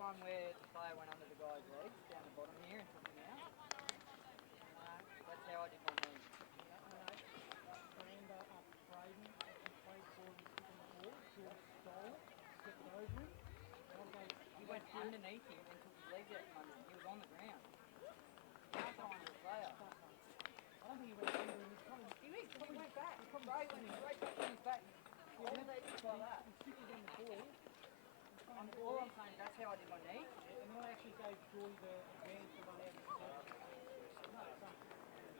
One where the player went under the guy's legs down the bottom here and took him out. That's how I did my knee. Braden actually played for him, stick on the ball. George stole it, stepped over him. He went underneath him and took his legs out from under him. He was on the ground. Can't go under a player. I don't think he went under him. He went back. Straight back on his back. All they did like that. His stick was on the ball. All I'm saying, that's how I did my knee. And then I actually gave Joy the advantage to run out of the set. No, it's not.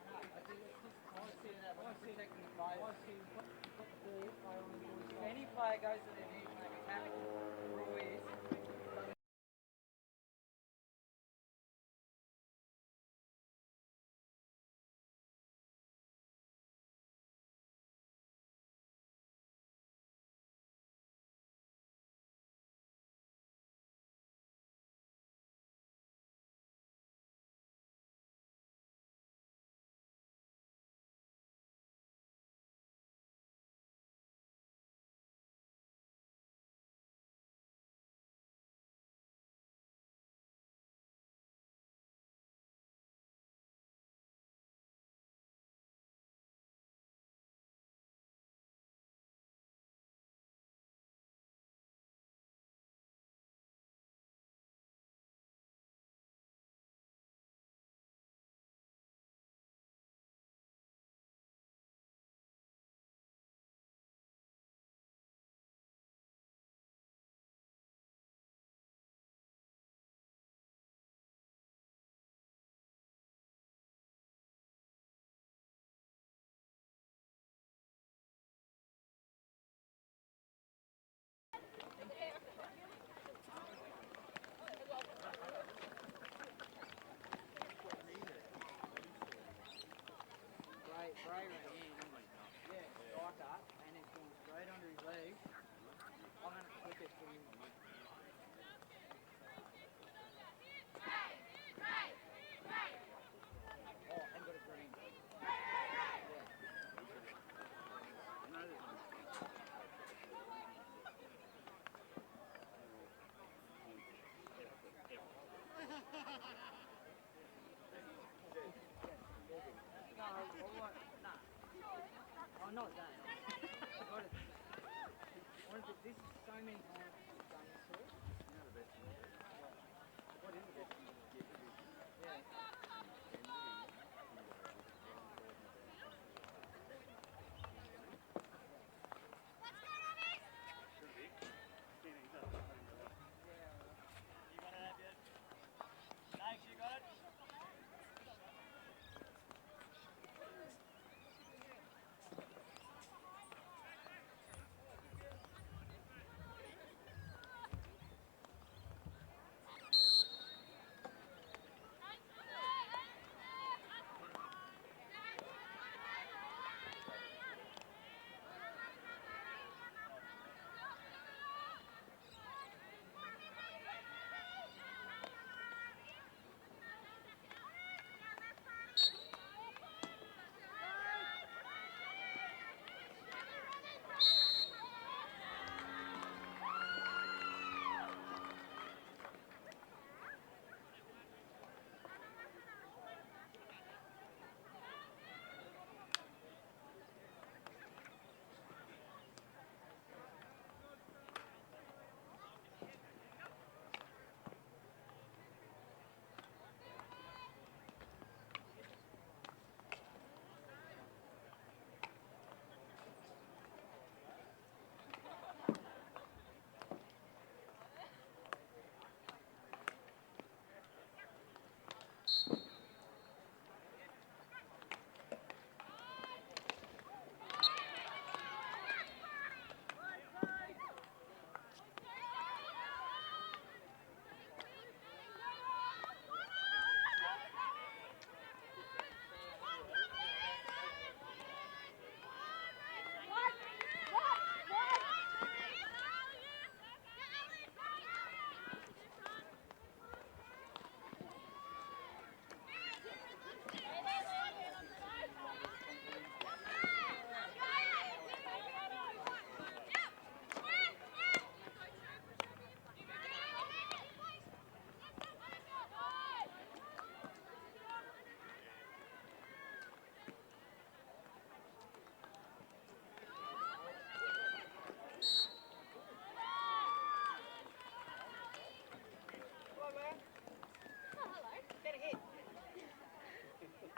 No, I did it just I said, that was protecting the player. I said, you've got the ball, play on Joy's If any player goes to their knees and they tap it, the rule is Oh, not that. God, this is so many times we've done this sort. You know the best thing to do? What is the best thing? Get the vision. Yeah. Send it in. And go, this is what I'm talking about. You hear me? Should be. Can't eat that. Yeah. You got it, Abby? Thanks, you got it?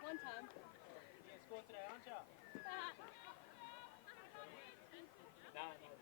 One time. You gonna score today, aren't you? No, no.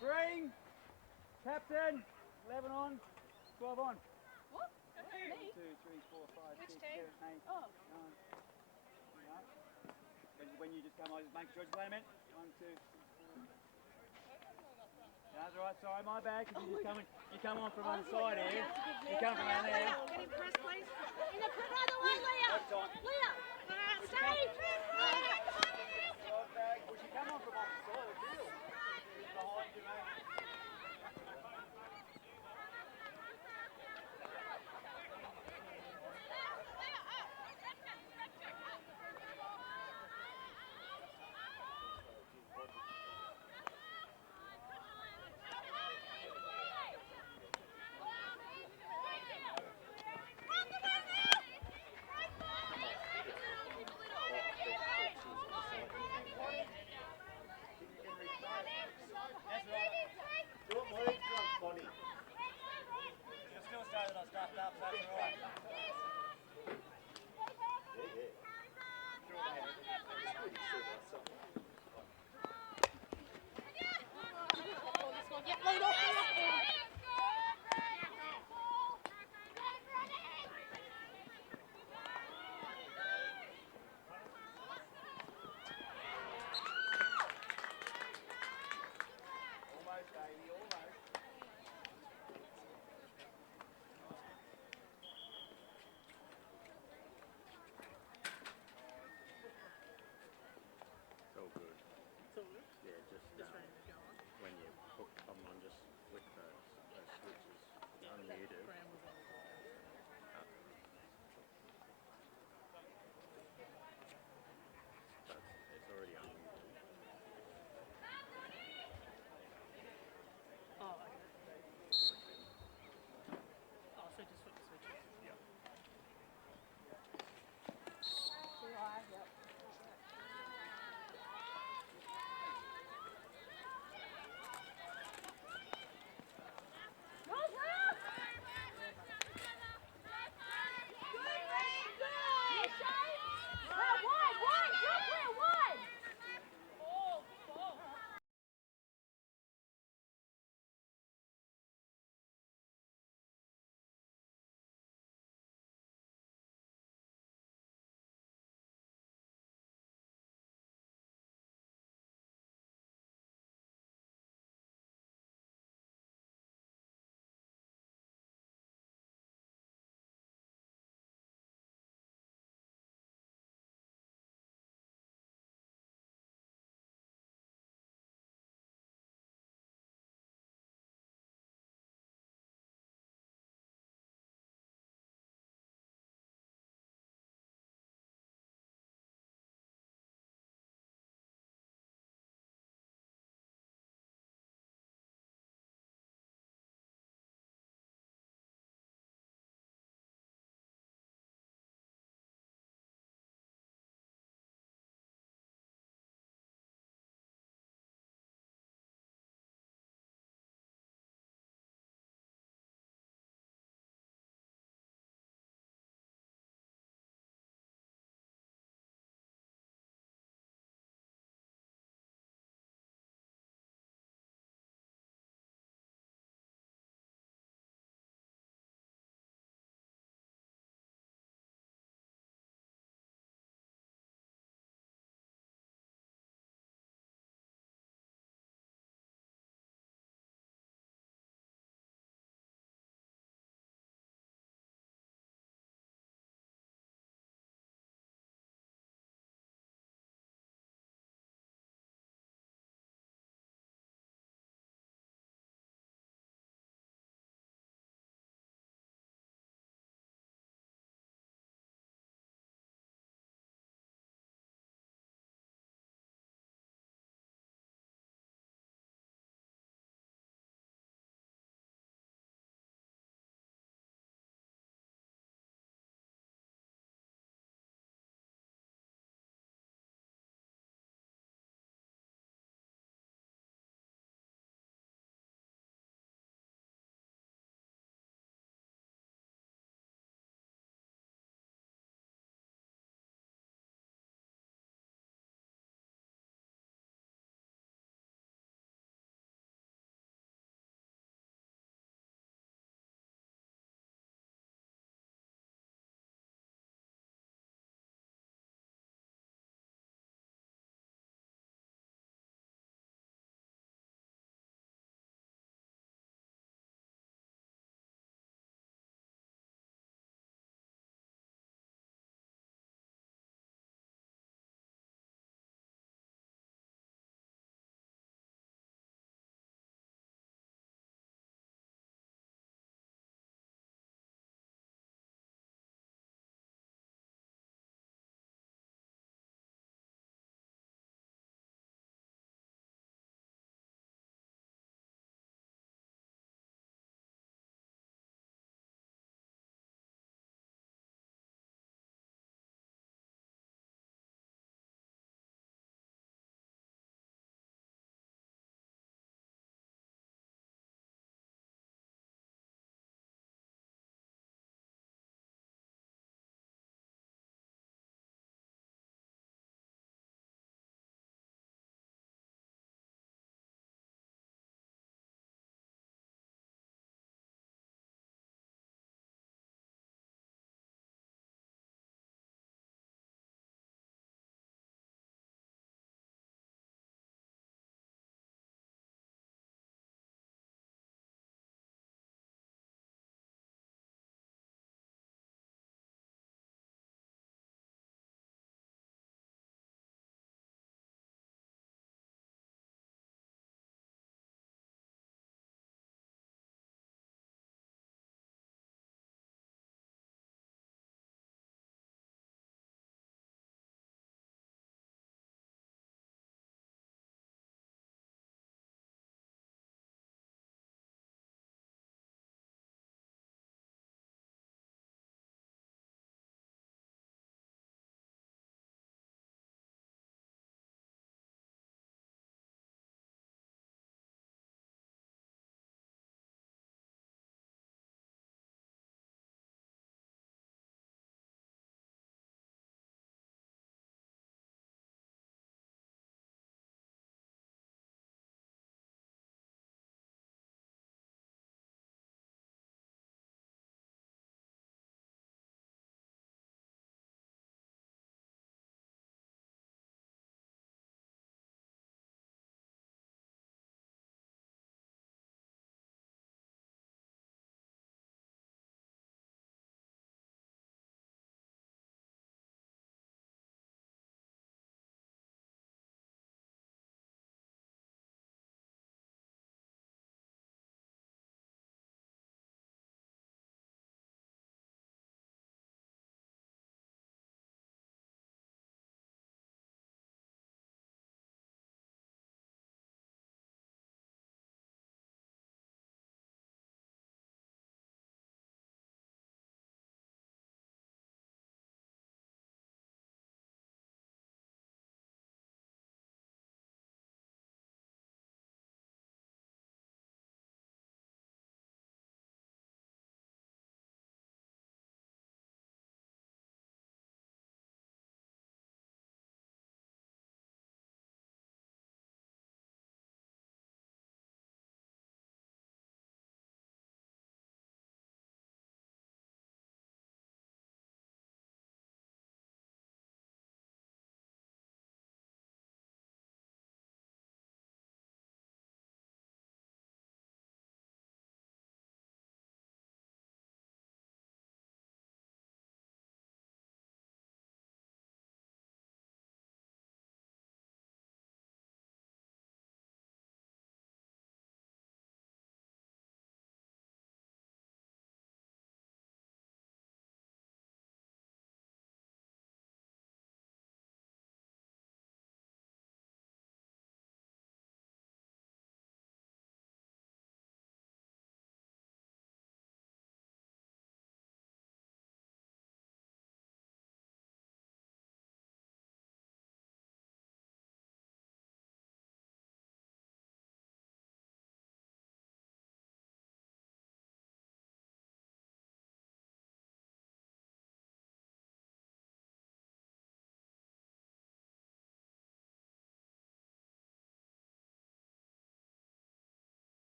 Green, captain, 11 on, 12 on. What? 1, Me? 2, 3, 4, 5, Which 6, team? 7, 8, Oh. 9. No. When you just come, I just make sure. Just wait a minute. 1, 2, 3, 4. That's all right. Sorry, my bad. Because you come on from one side here. You come from around there. Get him press, please. In the front, other way, Leah. That's on. Leah. Stay. Well, you come on from one side. The deal. Behind you, mate.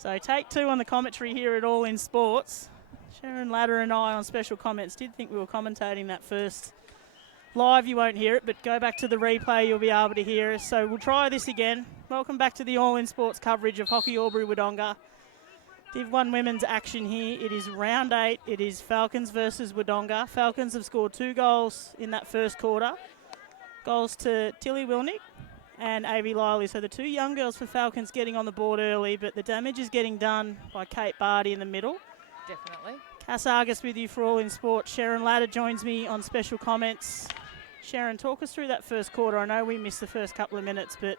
So take two on the commentary here at All In Sports. Sharon Ladder and I on special comments did think we were commentating that first. Live you won't hear it, but go back to the replay, you'll be able to hear us. So we'll try this again. Welcome back to the All In Sports coverage of Hockey Albury-Wodonga. Div 1 women's action here. It is round 8. It is Falcons versus Wodonga. Falcons have scored 2 goals in that first quarter. Goals to Tilly Wilnick and Avi Liley. So the 2 young girls for Falcons getting on the board early, but the damage is getting done by Kate Barty in the middle. Definitely. Cass Argus with you for All In Sports. Sharon Ladder joins me on special comments. Sharon, talk us through that first quarter. I know we missed the first couple of minutes, but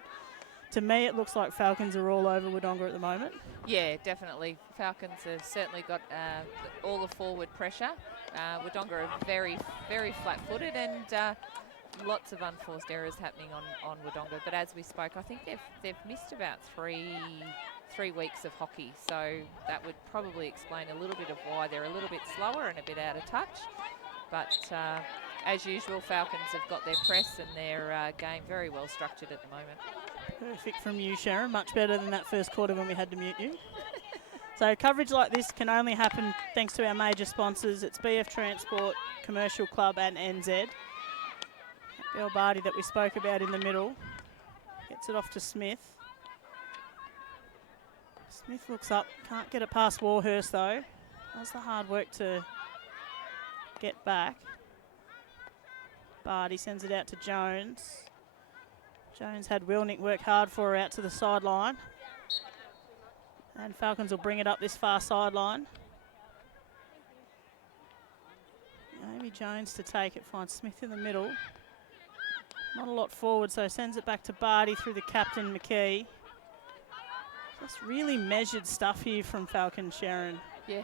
to me it looks like Falcons are all over Wodonga at the moment. Yeah, definitely. Falcons have certainly got all the forward pressure. Wodonga are very, very flat-footed and lots of unforced errors happening on Wodonga. But as we spoke, I think they've missed about three weeks of hockey. So that would probably explain a little bit of why they're a little bit slower and a bit out of touch. But as usual, Falcons have got their press and their game very well structured at the moment. Perfect from you, Sharon. Much better than that first quarter when we had to mute you. So coverage like this can only happen thanks to our major sponsors. It's BF Transport, Commercial Club and NZ. Girl Barty that we spoke about in the middle. Gets it off to Smith. Smith looks up. Can't get it past Warhurst though. Does the hard work to get back. Barty sends it out to Jones. Jones had Wilnick work hard for her out to the sideline. And Falcons will bring it up this far sideline. Maybe Jones to take it, finds Smith in the middle. Not a lot forward, so sends it back to Barty through the captain, McKee. Just really measured stuff here from Falcon, Sharon. Yeah.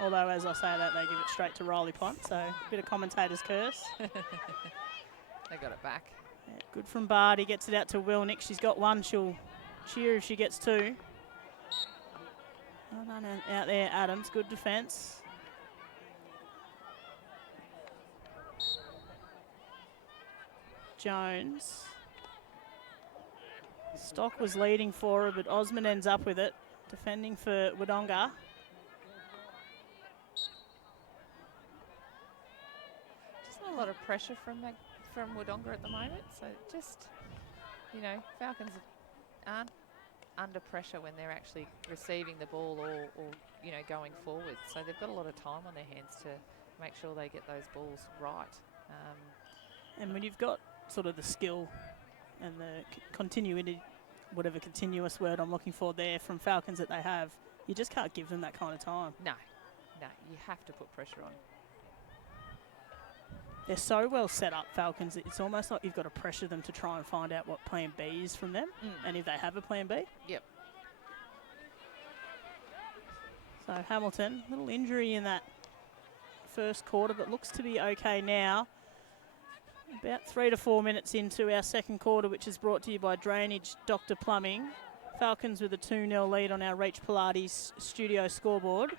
Although, as I say that, they give it straight to Riley Pont, so a bit of commentator's curse. They got it back. Yeah, good from Barty, gets it out to Wilnick. She's got 1, she'll cheer if she gets 2. Well done out there, Adams. Good defence. Jones. Stock was leading for her, but Osman ends up with it. Defending for Wodonga. Just not a lot of pressure from Wodonga at the moment. So just, you know, Falcons aren't under pressure when they're actually receiving the ball or you know, going forward. So they've got a lot of time on their hands to make sure they get those balls right. And when you've got sort of the skill and the continuity, whatever continuous word I'm looking for there from Falcons that they have, you just can't give them that kind of time. No, you have to put pressure on. They're so well set up, Falcons, it's almost like you've got to pressure them to try and find out what plan B is from them, and if they have a plan B. Yep. So Hamilton, little injury in that first quarter, but looks to be okay now. About 3 to 4 minutes into our second quarter, which is brought to you by Drainage Dr. Plumbing. Falcons with a 2-0 lead on our Reach Pilates studio scoreboard.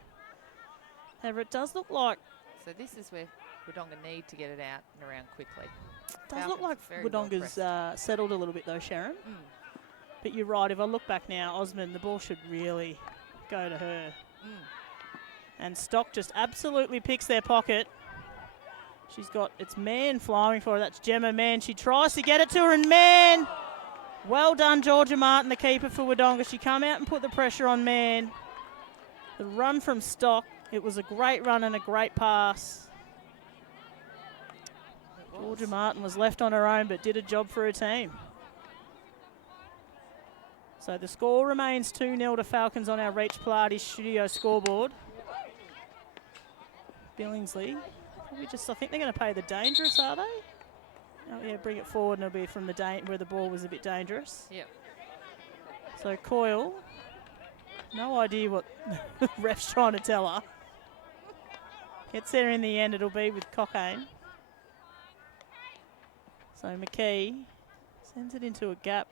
However, it does look like... So this is where Wodonga need to get it out and around quickly. It does look like Wodonga's settled a little bit though, Sharon. But you're right, if I look back now, Osman, the ball should really go to her. And Stock just absolutely picks their pocket. She's got, it's Mann flying for her. That's Gemma Mann. She tries to get it to her, and Mann. Well done, Georgia Martin, the keeper for Wodonga. She come out and put the pressure on Mann. The run from Stock. It was a great run and a great pass. Georgia Martin was left on her own, but did a job for her team. So the score remains 2-0 to Falcons on our Reach Pilates studio scoreboard. Billingsley. I think they're going to play the dangerous, are they? Oh yeah, bring it forward and it'll be from the where the ball was a bit dangerous. Yep. So Coyle, no idea what the ref's trying to tell her. Gets there in the end, it'll be with Cockayne. So McKee sends it into a gap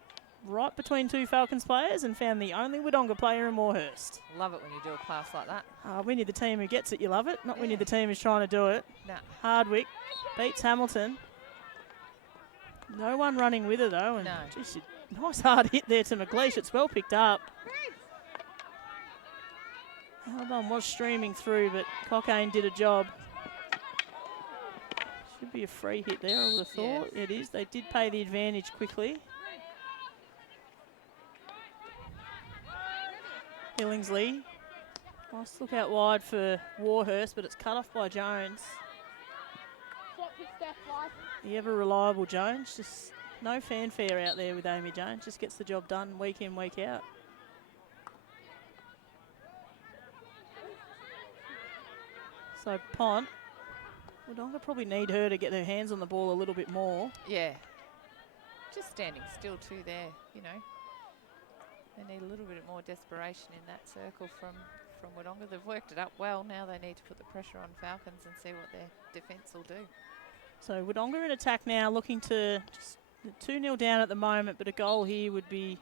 right between 2 Falcons players and found the only Wodonga player in Warhurst. Love it when you do a pass like that. When you're the team who gets it, you love it. Not when you're the team who's trying to do it. No. Hardwick beats Hamilton. No one running with her though. And no. Geez, nice hard hit there to McLeish. It's well picked up. Albon was streaming through, but Cockayne did a job. Should be a free hit there, I would have thought. Yes. It is. They did pay the advantage quickly. Billingsley. Nice look out wide for Warhurst, but it's cut off by Jones. The ever reliable Jones. Just no fanfare out there with Amy Jones. Just gets the job done week in, week out. So Pont. Wodonga probably need her to get her hands on the ball a little bit more. Yeah. Just standing still too there, you know. They need a little bit more desperation in that circle from Wodonga. They've worked it up well. Now they need to put the pressure on Falcons and see what their defence will do. So Wodonga in attack now, looking to just 2-0 down at the moment, but a goal here would be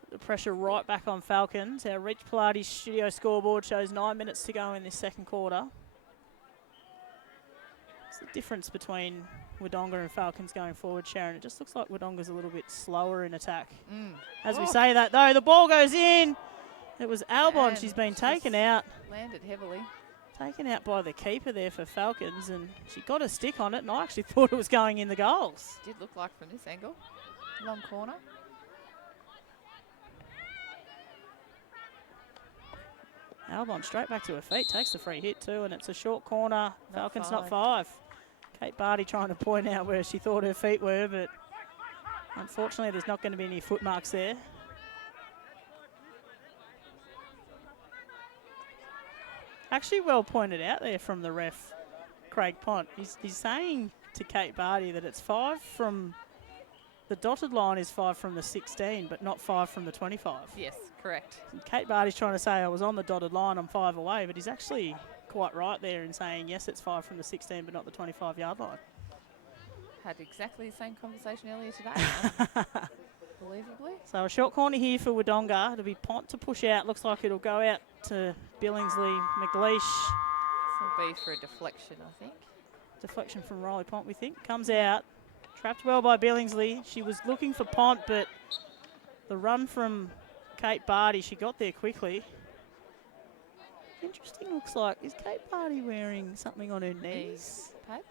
put the pressure right back on Falcons. Our Reach Pilates studio scoreboard shows 9 minutes to go in this second quarter. It's the difference between Wodonga and Falcons going forward, Sharon. It just looks like Wodonga's a little bit slower in attack. As we say that, though, the ball goes in. It was Albon. And She's been she's taken out. Landed heavily. Taken out by the keeper there for Falcons, and she got a stick on it, and I actually thought it was going in the goals. Did look like from this angle. Long corner. Albon straight back to her feet, takes the free hit too, and it's a short corner. Not Falcons five. not 5. Kate Barty trying to point out where she thought her feet were, but unfortunately there's not going to be any foot marks there. Actually well pointed out there from the ref, Craig Pont. He's saying to Kate Barty that it's 5 from the dotted line is 5 from the 16, but not 5 from the 25. Yes, correct. And Kate Barty's trying to say I was on the dotted line, I'm 5 away, but he's actually quite right there in saying yes, it's 5 from the 16, but not the 25-yard line. Had exactly the same conversation earlier today. Unbelievably. So a short corner here for Wodonga. It'll be Pont to push out. Looks like it'll go out to Billingsley McLeish. This will be for a deflection, I think. Deflection from Riley Pont, we think. Comes out. Trapped well by Billingsley. She was looking for Pont, but the run from Kate Barty, she got there quickly. Interesting, looks like. Is Kate Barty wearing something on her knees? Pads?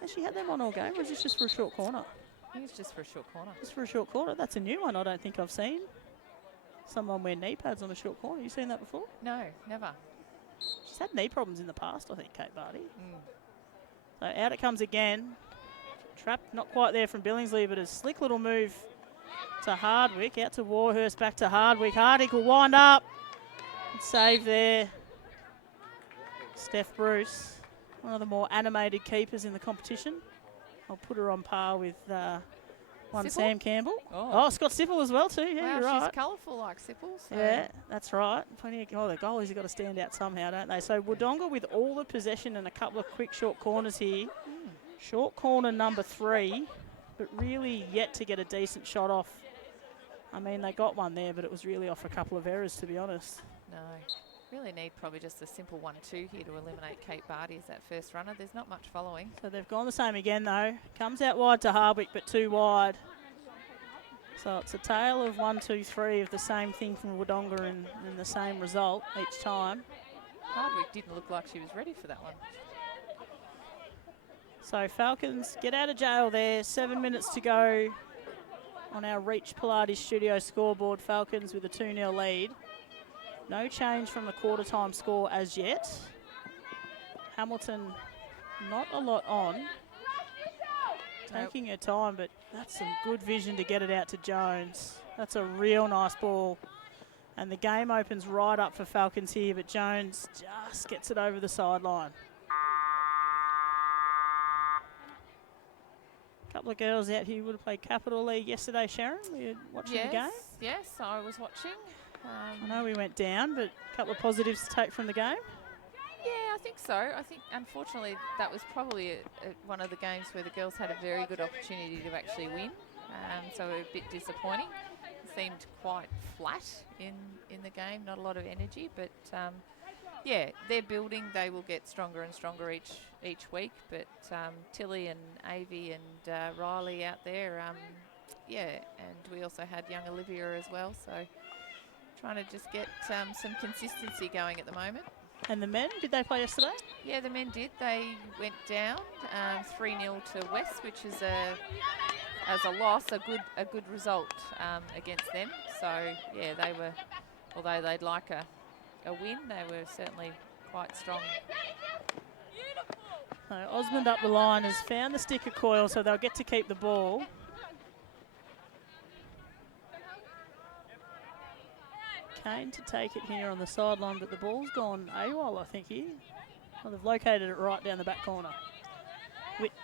Has she had them on all game, or is this just for a short corner? I think it's just for a short corner. Just for a short corner. That's a new one I don't think I've seen. Someone wear knee pads on a short corner. You seen that before? No, never. She's had knee problems in the past, I think, Kate Barty. So out it comes again. Trapped, not quite there from Billingsley, but a slick little move to Hardwick. Out to Warhurst, back to Hardwick. Hardwick will wind up. Save there. Steph Bruce, one of the more animated keepers in the competition. I'll put her on par with one Sipple? Sam Campbell. Oh. Scott Sipple as well too. Yeah, Wow, you're right. she's colourful like Sipple. So Yeah, that's right. Plenty of, the goalies have got to stand out somehow, don't they? So Wodonga with all the possession and a couple of quick short corners here. Short corner number 3, but really yet to get a decent shot off. I mean, they got one there, but it was really off a couple of errors, to be honest. No. Really need probably just a simple 1-2 here to eliminate Kate Barty as that first runner. There's not much following. So they've gone the same again, though. Comes out wide to Hardwick, but too wide. So it's a tale of 1, 2, 3 of the same thing from Wodonga and the same result each time. Hardwick didn't look like she was ready for that one. So Falcons get out of jail there. 7 minutes to go on our Reach Pilates studio scoreboard. Falcons with a 2-0 lead. No change from the quarter time score as yet. Hamilton not a lot on. Taking her time, but that's some good vision to get it out to Jones. That's a real nice ball. And the game opens right up for Falcons here, but Jones just gets it over the sideline. Couple of girls out here would have played Capital League yesterday, Sharon. We were watching the game. Yes, I was watching. I know we went down, but a couple of positives to take from the game. Yeah, I think so. I think, unfortunately, that was probably one of the games where the girls had a very good opportunity to actually win. So a bit disappointing. It seemed quite flat in the game, not a lot of energy. But, yeah, they're building. They will get stronger and stronger each week. But Tilly and Avi and Riley out there, yeah, and we also had young Olivia as well. So trying to just get some consistency going at the moment. And the men, did they play yesterday? Yeah, the men did. They went down 3-0 to West, which is as a loss, a good result against them. So yeah, they were, although they'd like a win, they were certainly quite strong. So Osmond up the line has found the stick of Coyle, so they'll get to keep the ball. Kane to take it here on the sideline, but the ball's gone AWOL, I think, here. Well, they've located it right down the back corner.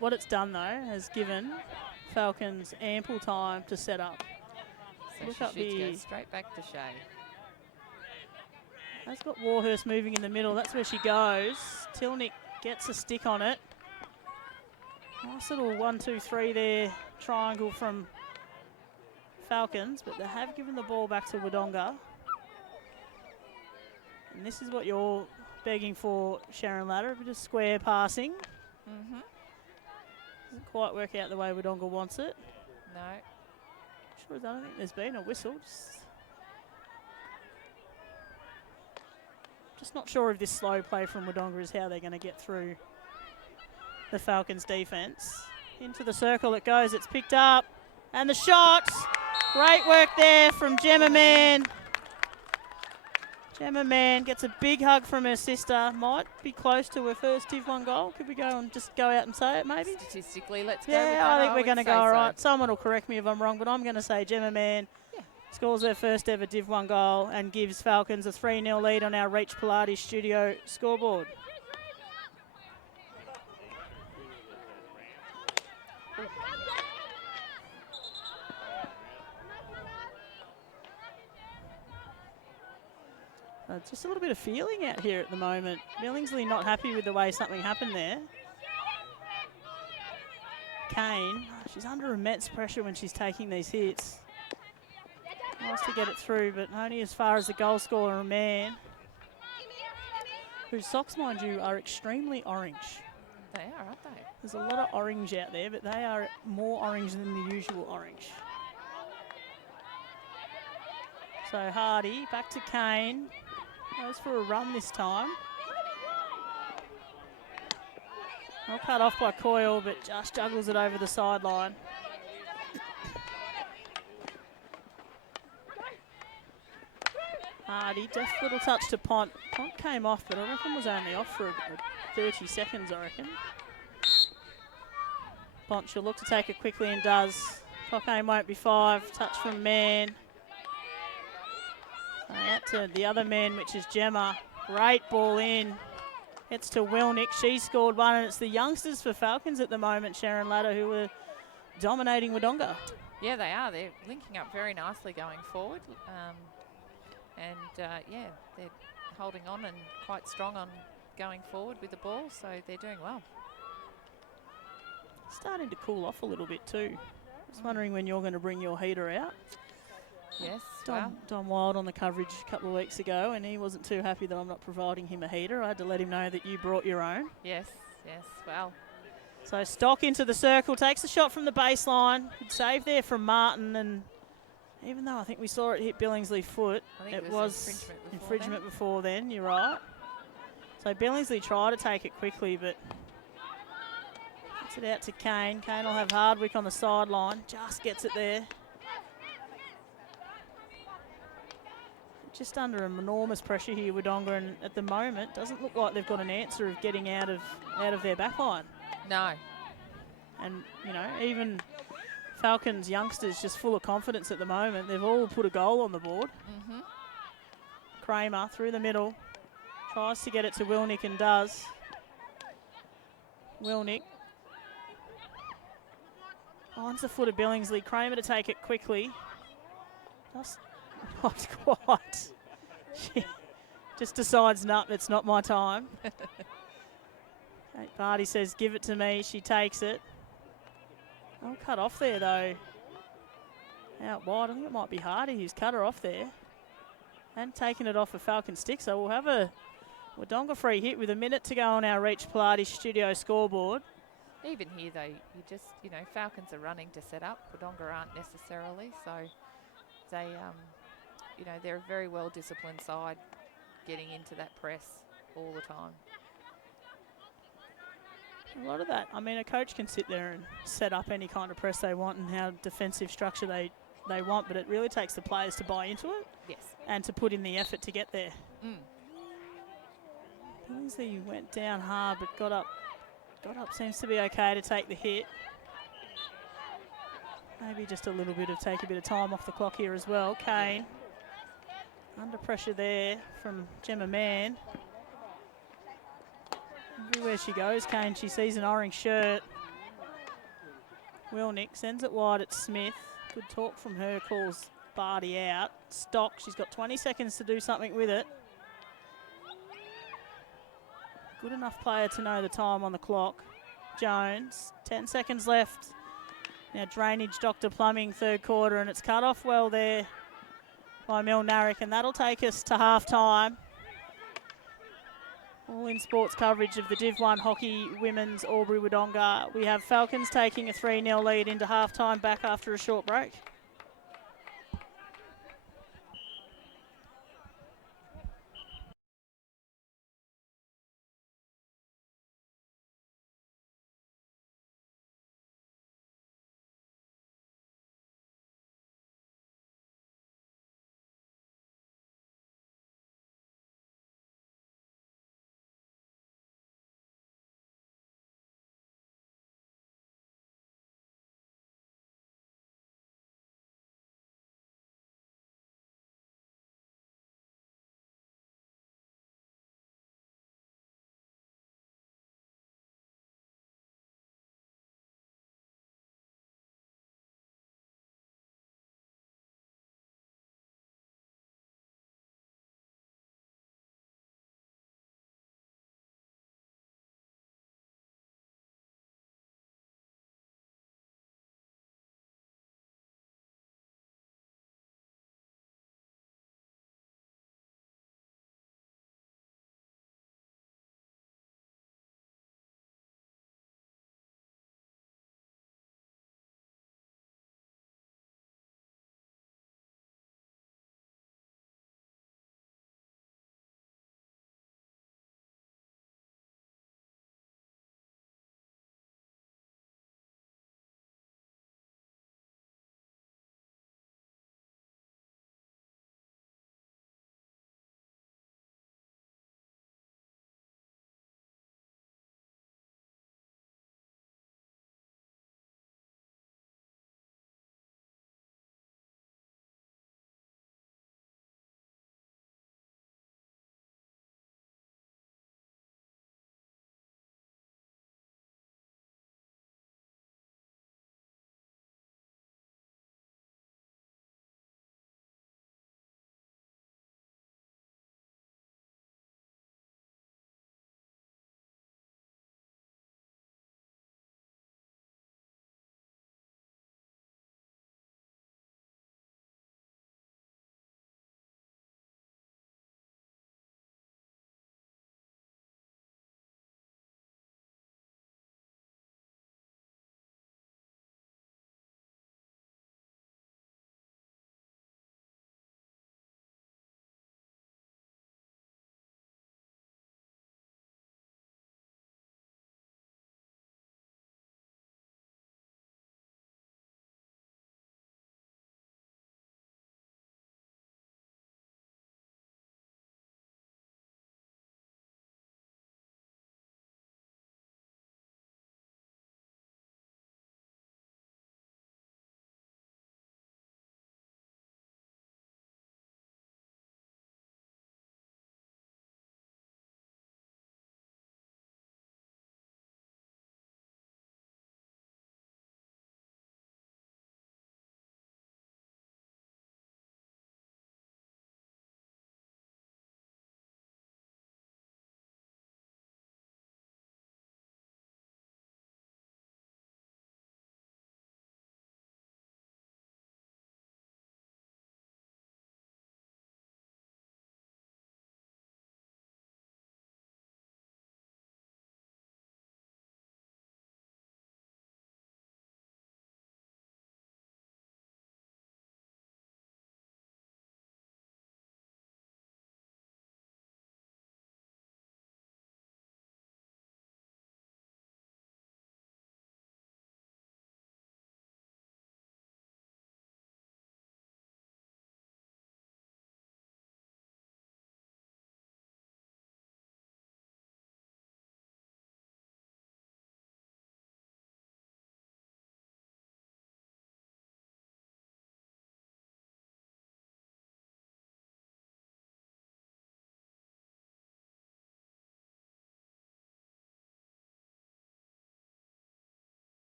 What it's done, though, has given Falcons ample time to set up. So Look she up should here. go straight back to Shay. That's got Warhurst moving in the middle. That's where she goes. Tilnick gets a stick on it. Nice little 1, 2, 3 there, triangle from Falcons, but they have given the ball back to Wodonga. And this is what you're begging for, Sharon Ladder, a bit of square passing. Doesn't quite work out the way Wodonga wants it. No. Sure, I don't think there's been a whistle. Just not sure if this slow play from Wodonga is how they're going to get through the Falcons' defence. Into the circle it goes, it's picked up. And the shot! Great work there from Gemma Mann. Gemma Mann gets a big hug from her sister. Might be close to her first Div 1 goal. Could we go and just go out and say it, maybe? Statistically, let's go with Yeah, that. I think we're would going to say go all so. right. Someone will correct me if I'm wrong, but I'm going to say Gemma Mann scores her first ever Div 1 goal and gives Falcons a 3-0 lead on our Reach Pilates studio scoreboard. Just a little bit of feeling out here at the moment. Billingsley not happy with the way something happened there. Kane, she's under immense pressure when she's taking these hits. Nice to get it through, but only as far as the goal scorer, a man whose socks, mind you, are extremely orange. They are, aren't they? There's a lot of orange out there, but they are more orange than the usual orange. So Hardy, back to Kane. Goes for a run this time. Well cut off by Coyle, but just juggles it over the sideline. Hardy, just little touch to Pont. Pont came off, but I reckon was only off for 30 seconds, I reckon. Pont she'll look to take it quickly and does. Clock aim won't be 5. Touch from Mann. So out to the other man, which is Gemma. Great ball in. Gets to Wilnick. She scored one, and it's the youngsters for Falcons at the moment, Sharon Ladder, who are dominating Wodonga. Yeah, they are. They're linking up very nicely going forward. Yeah, they're holding on and quite strong on going forward with the ball, so they're doing well. Starting to cool off a little bit too. Just wondering when you're going to bring your heater out. Yes, well, Don Wild on the coverage a couple of weeks ago, and he wasn't too happy that I'm not providing him a heater. I had to let him know that you brought your own. yes, well. So Stock into the circle, takes a shot from the baseline. Good save there from Martin, and even though I think we saw it hit Billingsley's foot, I think it was infringement before then, you're right. So Billingsley tried to take it quickly, but gets it out to Kane. Kane will have Hardwick on the sideline, just gets it there. Just under enormous pressure here, Wodonga, and at the moment doesn't look like they've got an answer of getting out of their back line. No. And, you know, even Falcons youngsters just full of confidence at the moment. They've all put a goal on the board. Kramer through the middle. Tries to get it to Wilnick and does. Wilnick finds the foot of Billingsley. Kramer to take it quickly. Just not quite. She just decides, no, it's not my time. Kate Barty says, give it to me. She takes it. Oh, cut off there, though. Out wide. I think it might be Hardy who's cut her off there. And taken it off a Falcon stick. So we'll have a Wodonga free hit with a minute to go on our Reach Pilates studio scoreboard. Even here, though, you know, Falcons are running to set up. Wodonga aren't necessarily, so they you know, they're a very well disciplined side, getting into that press all the time. A lot of that, I mean, a coach can sit there and set up any kind of press they want and how defensive structure they want, but it really takes the players to buy into it Yes. and to put in the effort to get there. Mm. Billingsley went down hard but got up, seems to be okay to take the hit. Maybe just a little bit of take a bit of time off the clock here as well. Kane under pressure there from Gemma Mann. Everywhere she goes, Kane, she sees an orange shirt. Wilnick sends it wide at Smith. Good talk from her, calls Barty out. Stock, she's got 20 seconds to do something with it. Good enough player to know the time on the clock. Jones, 10 seconds left. Now drainage, Dr. Plumbing, third quarter, and it's cut off well there by Milnarick, and that'll take us to half-time. All in sports coverage of the Div 1 Hockey Women's Albury-Wodonga. We have Falcons taking a 3-0 lead into half-time, back after a short break.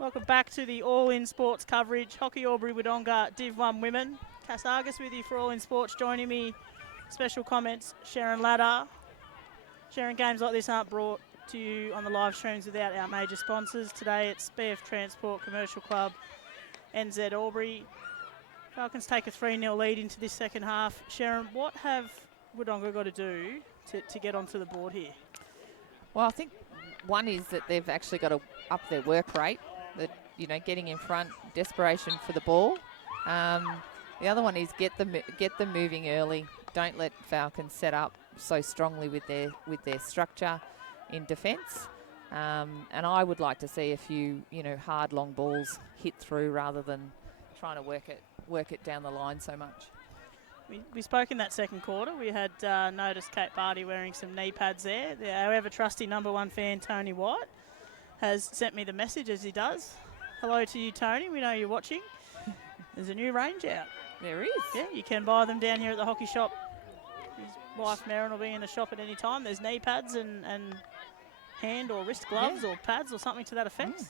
Welcome back to the All In Sports coverage. Hockey Albury Wodonga Div 1 Women. Cass Argus with you for All In Sports. Joining me, special comments, Sharon Ladder. Sharon, games like this aren't brought to you on the live streams without our major sponsors. Today it's BF Transport, Commercial Club, NZ Albury. Falcons take a 3-0 lead into this second half. Sharon, what have Wodonga got to do to get onto the board here? Well, I think one is that they've actually got to up their work rate. That, you know, getting in front, desperation for the ball. The other one is get them moving early. Don't let Falcons set up so strongly with their structure in defence. And I would like to see a few, you know, hard long balls hit through rather than trying to work it down the line so much. We spoke in that second quarter. We had noticed Kate Barty wearing some knee pads there. Our ever trusty number one fan, Tony White, has sent me the message, as he does. Hello to you, Tony. We know you're watching. There's a new range out. There is. Yeah, you can buy them down here at the hockey shop. His wife, Marin, will be in the shop at any time. There's knee pads and hand or wrist gloves or pads or something to that effect.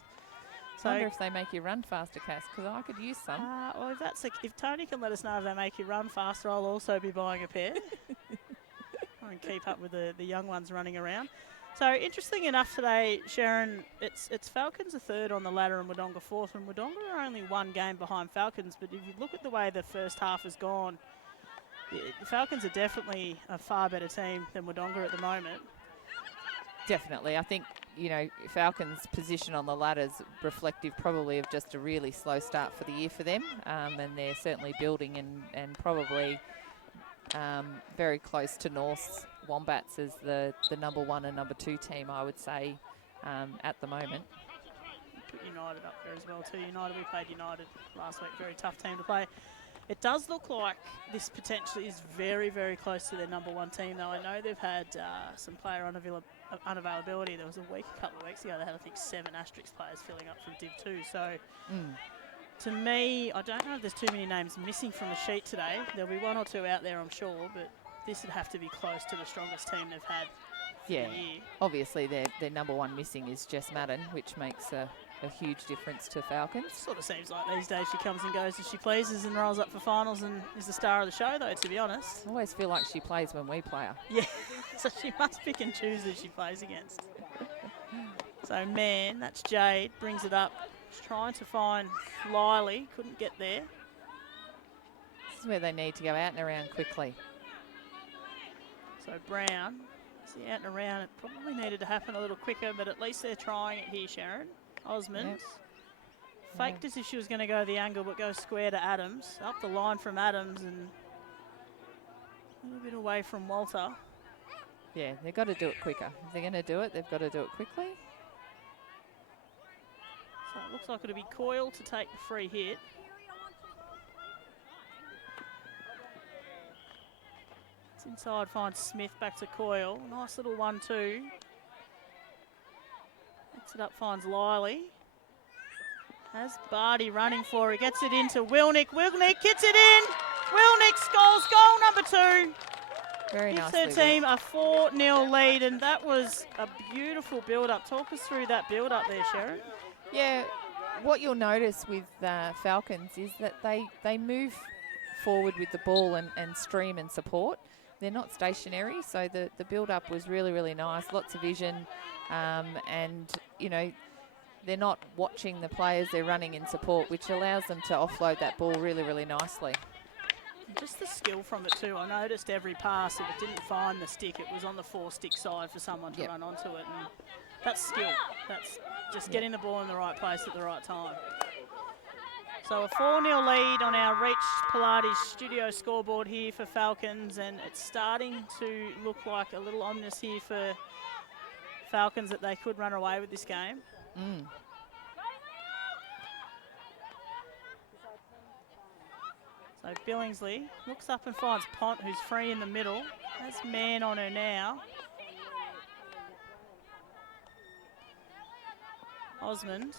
I wonder if they make you run faster, Cass, because I could use some. Well, if Tony can let us know if they make you run faster, I'll also be buying a pair. I can keep up with the young ones running around. So, interesting enough today, Sharon, it's Falcons a third on the ladder and Wodonga fourth, and Wodonga are only one game behind Falcons. But if you look at the way the first half has gone, the Falcons are definitely a far better team than Wodonga at the moment. Definitely. I think, you know, Falcons' position on the ladder is reflective probably of just a really slow start for the year for them. And they're certainly building and probably very close to North's Wombats as the number one and number two team, I would say, at the moment. Put United up there as well too. We played United last week. Very tough team to play. It does look like this potentially is very, very close to their number one team, though. I know they've had some player unavailability. There was a couple of weeks ago, they had, I think, 7 Asterix players filling up from Div 2. So, to me, I don't know if there's too many names missing from the sheet today. There'll be one or two out there, I'm sure, but this would have to be close to the strongest team they've had for the year. Obviously their number one missing is Jess Madden, which makes a huge difference to Falcons. Sort of seems like these days she comes and goes as she pleases and rolls up for finals and is the star of the show, though, to be honest. I always feel like she plays when we play her. Yeah, so she must pick and choose who she plays against. So, man, that's Jade, brings it up. She's trying to find Liley, couldn't get there. This is where they need to go out and around quickly. So, Brown, see out and around. It probably needed to happen a little quicker, but at least they're trying it here, Sharon. Osmond faked as if she was going to go the angle, but goes square to Adams. Up the line from Adams and a little bit away from Walter. Yeah, they've got to do it quicker. If they're going to do it, they've got to do it quickly. So it looks like it'll be Coyle to take the free hit. It's inside, finds Smith, back to Coyle. Nice little 1-2. Gets it up, finds Liley. Has Barty running for her. Gets it into Wilnick. Wilnick gets it in. Wilnick scores goal number 2. Very Gives nicely. her team a 4-0 lead, and that was a beautiful build-up. Talk us through that build-up there, Sharon. Yeah, what you'll notice with Falcons is that they move forward with the ball and stream and support. They're not stationary, so the build-up was really, really nice. Lots of vision, and, you know, they're not watching the players, they're running in support, which allows them to offload that ball really, really nicely. Just the skill from it too. I noticed every pass, if it didn't find the stick, it was on the 4-stick side for someone to run onto it. And that's skill. That's just getting the ball in the right place at the right time. So a 4-0 lead on our Reach Pilates studio scoreboard here for Falcons, and it's starting to look like a little ominous here for Falcons that they could run away with this game. So Billingsley looks up and finds Pont, who's free in the middle. Has man on her now. Osmond.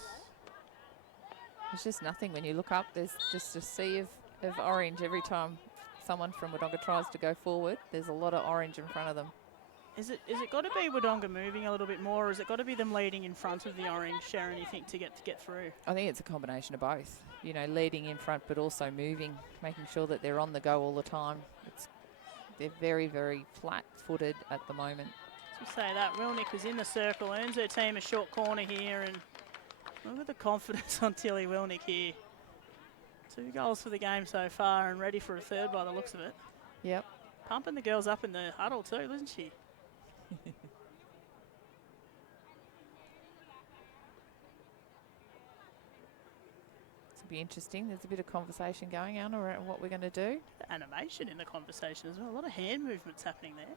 There's just nothing when you look up. There's just a sea of orange every time someone from Wodonga tries to go forward. There's a lot of orange in front of them. Is it got to be Wodonga moving a little bit more, or is it got to be them leading in front of the orange, Sharon, you think, to get through? I think it's a combination of both. You know, leading in front but also moving, making sure that they're on the go all the time. They're very, very flat-footed at the moment. To say that, Wilnick was in the circle, earns her team a short corner here, and look at the confidence on Tilly Wilnick here. 2 goals for the game so far and ready for a third by the looks of it. Yep. Pumping the girls up in the huddle too, isn't she? It'll be interesting. There's a bit of conversation going on around what we're going to do. The animation in the conversation as well. A lot of hand movements happening there.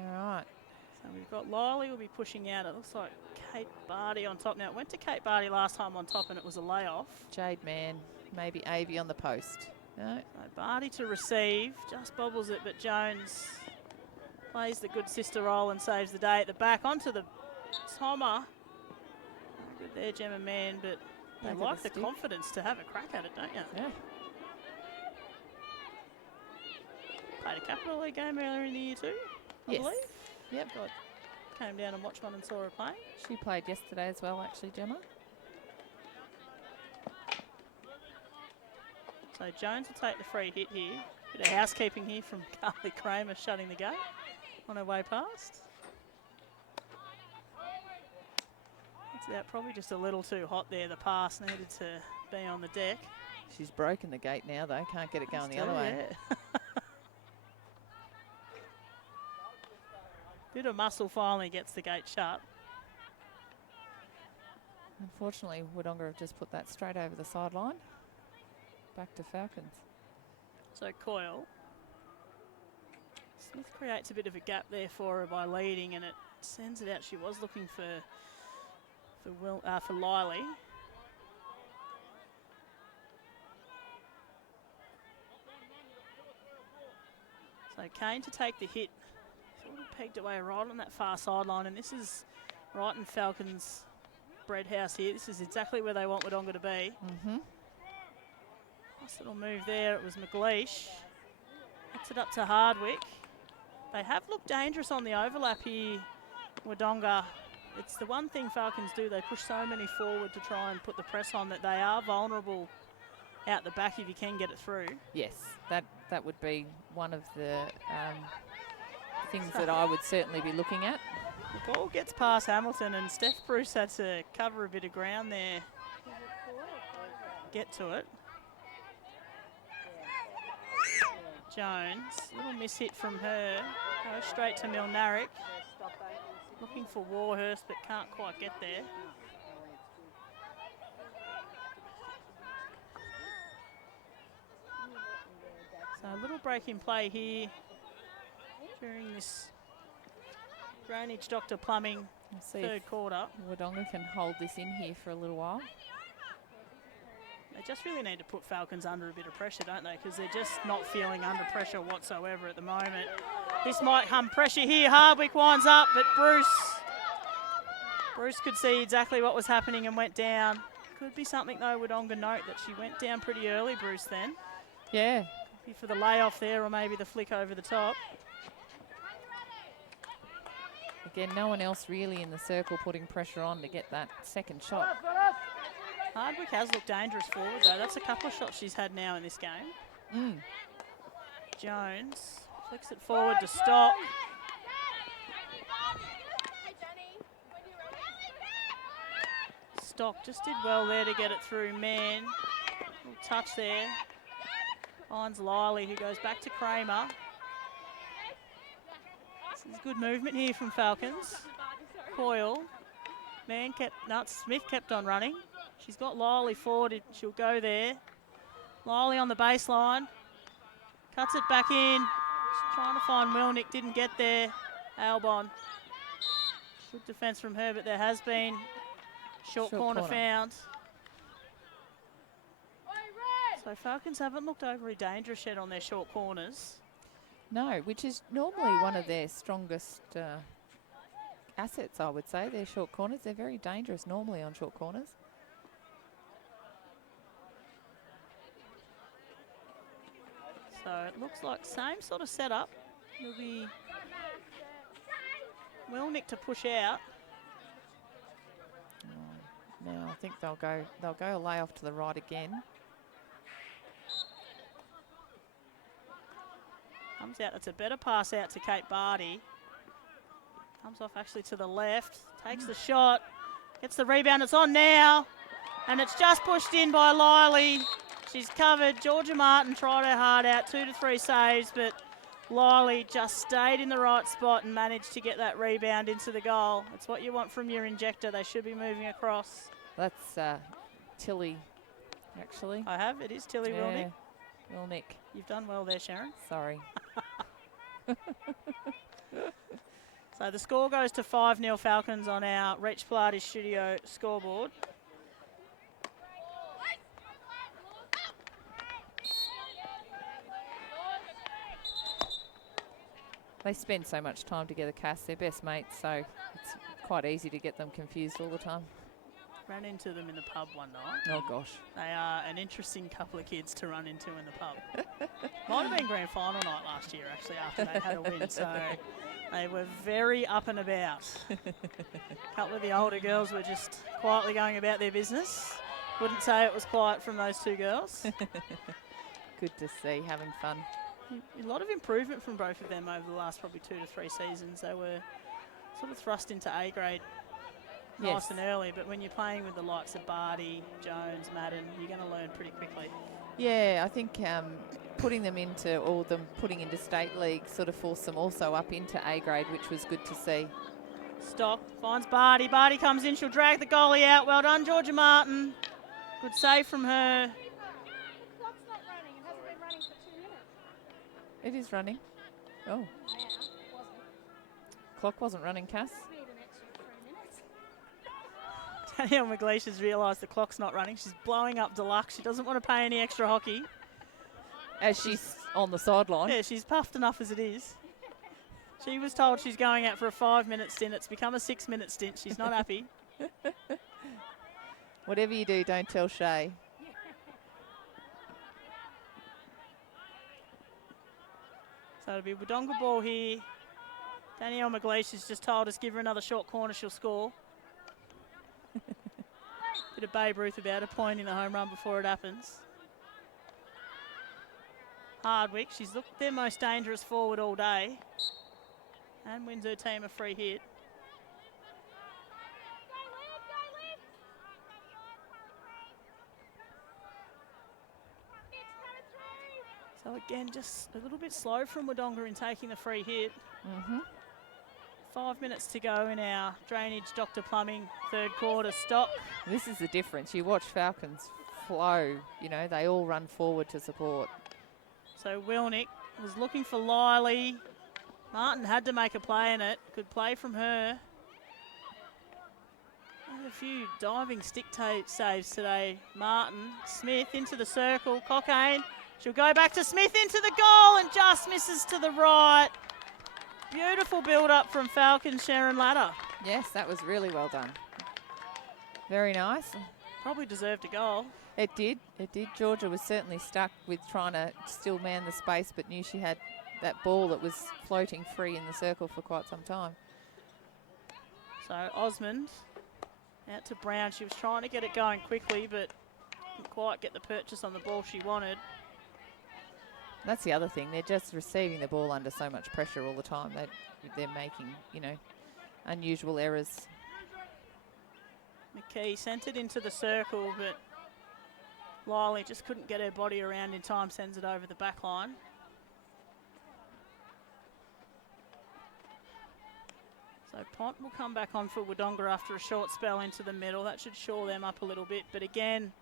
All right. So we've got Lily will be pushing out. It looks like Kate Barty on top now. It went to Kate Barty last time on top and it was a layoff. Jade Mann, maybe Avey on the post. No. So Barty to receive, just bobbles it, but Jones plays the good sister role and saves the day at the back. Onto the Tommer. Good there, Gemma Mann, but you Back of like the the stick. confidence to have a crack at it, don't you? Yeah. Played a Capital League game earlier in the year too, I Yes. believe. Yep. Came down and watched one and saw her play. She played yesterday as well, actually, Gemma. So Jones will take the free hit here. Bit of housekeeping here from Carly Kramer shutting the gate on her way past. It's that probably just a little too hot there. The pass needed to be on the deck. She's broken the gate now, though. Can't get it going the Still, other way. yeah. Bit of muscle finally gets the gate shut. Unfortunately, Wodonga have just put that straight over the sideline. Back to Falcons. So Coyle. Smith creates a bit of a gap there for her by leading, and it sends it out. She was looking for Lily. So Kane to take the hit. Sort of pegged away right on that far sideline, and this is right in Falcons' bread house here. This is exactly where they want Wodonga to be. Mm-hmm. Nice little move there. It was McLeish. Hits it up to Hardwick. They have looked dangerous on the overlap here, Wodonga. It's the one thing Falcons do. They push so many forward to try and put the press on that they are vulnerable out the back if you can get it through. Yes, that would be one of the things that I would certainly be looking at. The ball gets past Hamilton and Steph Bruce had to cover a bit of ground there. Get to it. Jones, little miss hit from her. Goes straight to Milnaric. Looking for Warhurst but can't quite get there. So a little break in play here during this drainage Dr. Plumbing We'll see third if quarter. Wodonga can hold this in here for a little while. They just really need to put Falcons under a bit of pressure, don't they? Because they're just not feeling under pressure whatsoever at the moment. This might hum pressure here. Hardwick winds up, but Bruce could see exactly what was happening and went down. Could be something though, Wodonga note that she went down pretty early, Bruce, then. Yeah. Could be for the layoff there or maybe the flick over the top. Again, no one else really in the circle putting pressure on to get that second shot. Hardwick has looked dangerous forward though. That's a couple of shots she's had now in this game. Mm. Jones flicks it forward to Stock. Stock just did well there to get it through. Mann, little touch there. Finds Lily, who goes back to Kramer. This is good movement here from Falcons. Coyle. Smith kept on running. She's got Lily forward, she'll go there. Lily on the baseline. Cuts it back in. She's trying to find Wilnick, didn't get there. Albon. Good defence from her, but there has been short corner found. So Falcons haven't looked overly dangerous yet on their short corners. No, which is normally one of their strongest assets, I would say. Their short corners, they're very dangerous normally on short corners. So it looks like same sort of setup. It'll be Wilnick to push out. Now I think they'll go a lay off to the right again. Comes out. It's a better pass out to Kate Barty. Comes off actually to the left. Takes the shot. Gets the rebound. It's on now. And it's just pushed in by Liley. She's covered. Georgia Martin tried her heart out. 2 to 3 saves, but Liley just stayed in the right spot and managed to get that rebound into the goal. It's what you want from your injector. They should be moving across. That's Tilly, actually. I have. It is Tilly Wilnick. Wilnick. You've done well there, Sharon. Sorry. So the score goes to 5-0 Falcons on our Reach Pilates Studio scoreboard. They spend so much time together, Cass. They're best mates, so it's quite easy to get them confused all the time. Ran into them in the pub one night. Oh, gosh. They are an interesting couple of kids to run into in the pub. Might have been grand final night last year, actually, after they had a win. So they were very up and about. A couple of the older girls were just quietly going about their business. Wouldn't say it was quiet from those two girls. Good to see, having fun. A lot of improvement from both of them over the last probably 2 to 3 seasons. They were sort of thrust into A grade nice and early, but when you're playing with the likes of Barty, Jones, Madden, you're going to learn pretty quickly. Yeah, I think putting them into, or them putting into state league sort of forced them also up into A grade, which was good to see. Stock finds Barty. Barty comes in. She'll drag the goalie out. Well done, Georgia Martin. Good save from her. The clock's not running. It hasn't been running for 2 minutes. It is running. Oh, Yeah, wasn't. clock wasn't running, Cass. Need an extra 3 minutes. Danielle McLeish has realised the clock's not running. She's blowing up Deluxe. She doesn't want to pay any extra hockey. As she's on the sideline. Yeah, she's puffed enough as it is. She was told she's going out for a 5-minute stint. It's become a 6-minute stint. She's not happy. Whatever you do, don't tell Shay. So it'll be Wodonga ball here. Danielle McLeish has just told us give her another short corner, she'll score. Bit of Babe Ruth about her, pointing the home run before it happens. Hardwick, she's looked their most dangerous forward all day and wins her team a free hit. So again, just a little bit slow from Wodonga in taking the free hit. 5 minutes to go in our Drainage Dr. Plumbing third quarter stop. This is the difference. You watch Falcons flow, you know, they all run forward to support. So Wilnick was looking for Liley. Martin had to make a play in it. Good play from her. Had a few diving stick saves today. Martin, Smith into the circle. Cockayne. She'll go back to Smith into the goal and just misses to the right. Beautiful build-up from Falcons, Sharon Ladder. Yes, that was really well done. Very nice. Probably deserved a goal. It did. It did. Georgia was certainly stuck with trying to still man the space, but knew she had that ball that was floating free in the circle for quite some time. So Osmond out to Brown. She was trying to get it going quickly, but didn't quite get the purchase on the ball she wanted. That's the other thing. They're just receiving the ball under so much pressure all the time. They're making, you know, unusual errors. McKee sent it into the circle, but Liley just couldn't get her body around in time, sends it over the back line. So Pont will come back on for Wodonga after a short spell into the middle. That should shore them up a little bit. But again,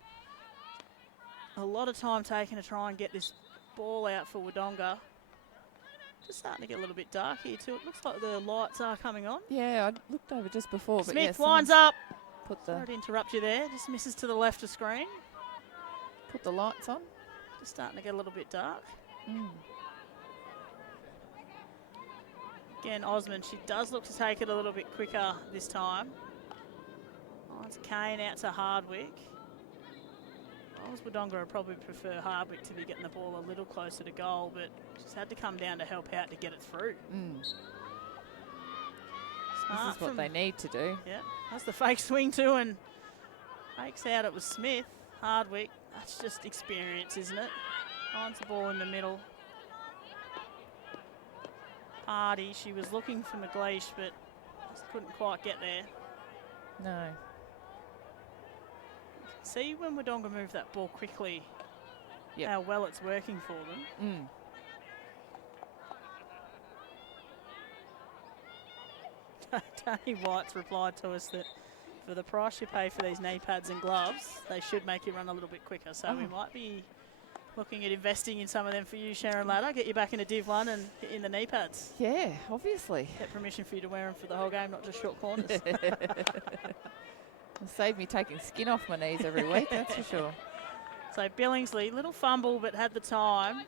a lot of time taken to try and get this ball out for Wodonga. Just starting to get a little bit dark here too. It looks like the lights are coming on. Yeah, I looked over just before. But Smith yeah, winds up. Put the Sorry to interrupt you there. Just misses to the left of screen. put the lights on. Just starting to get a little bit dark. Again, Osmond, she does look to take it a little bit quicker this time. Oh, it's Kane out to Hardwick. Wodonga would probably prefer Hardwick to be getting the ball a little closer to goal, but she's had to come down to help out to get it through. Smart is what from- they need to do. Yeah, that's the fake swing too, and fakes out. It was Smith. Hardwick. That's just experience, isn't it? Finds the ball in the middle. Hardy. She was looking for McLeish, but just couldn't quite get there. No. See when Wodonga move that ball quickly, Yep. how well it's working for them. Tony White's replied to us that for the price you pay for these knee pads and gloves, they should make you run a little bit quicker. So we might be looking at investing in some of them for you, Sharon Ladder. Get you back into Div 1 and get in the knee pads. Yeah, obviously. Get permission for you to wear them for the whole game, not just short corners. It'll save me taking skin off my knees every week, that's for sure. So Billingsley, little fumble, but had the time.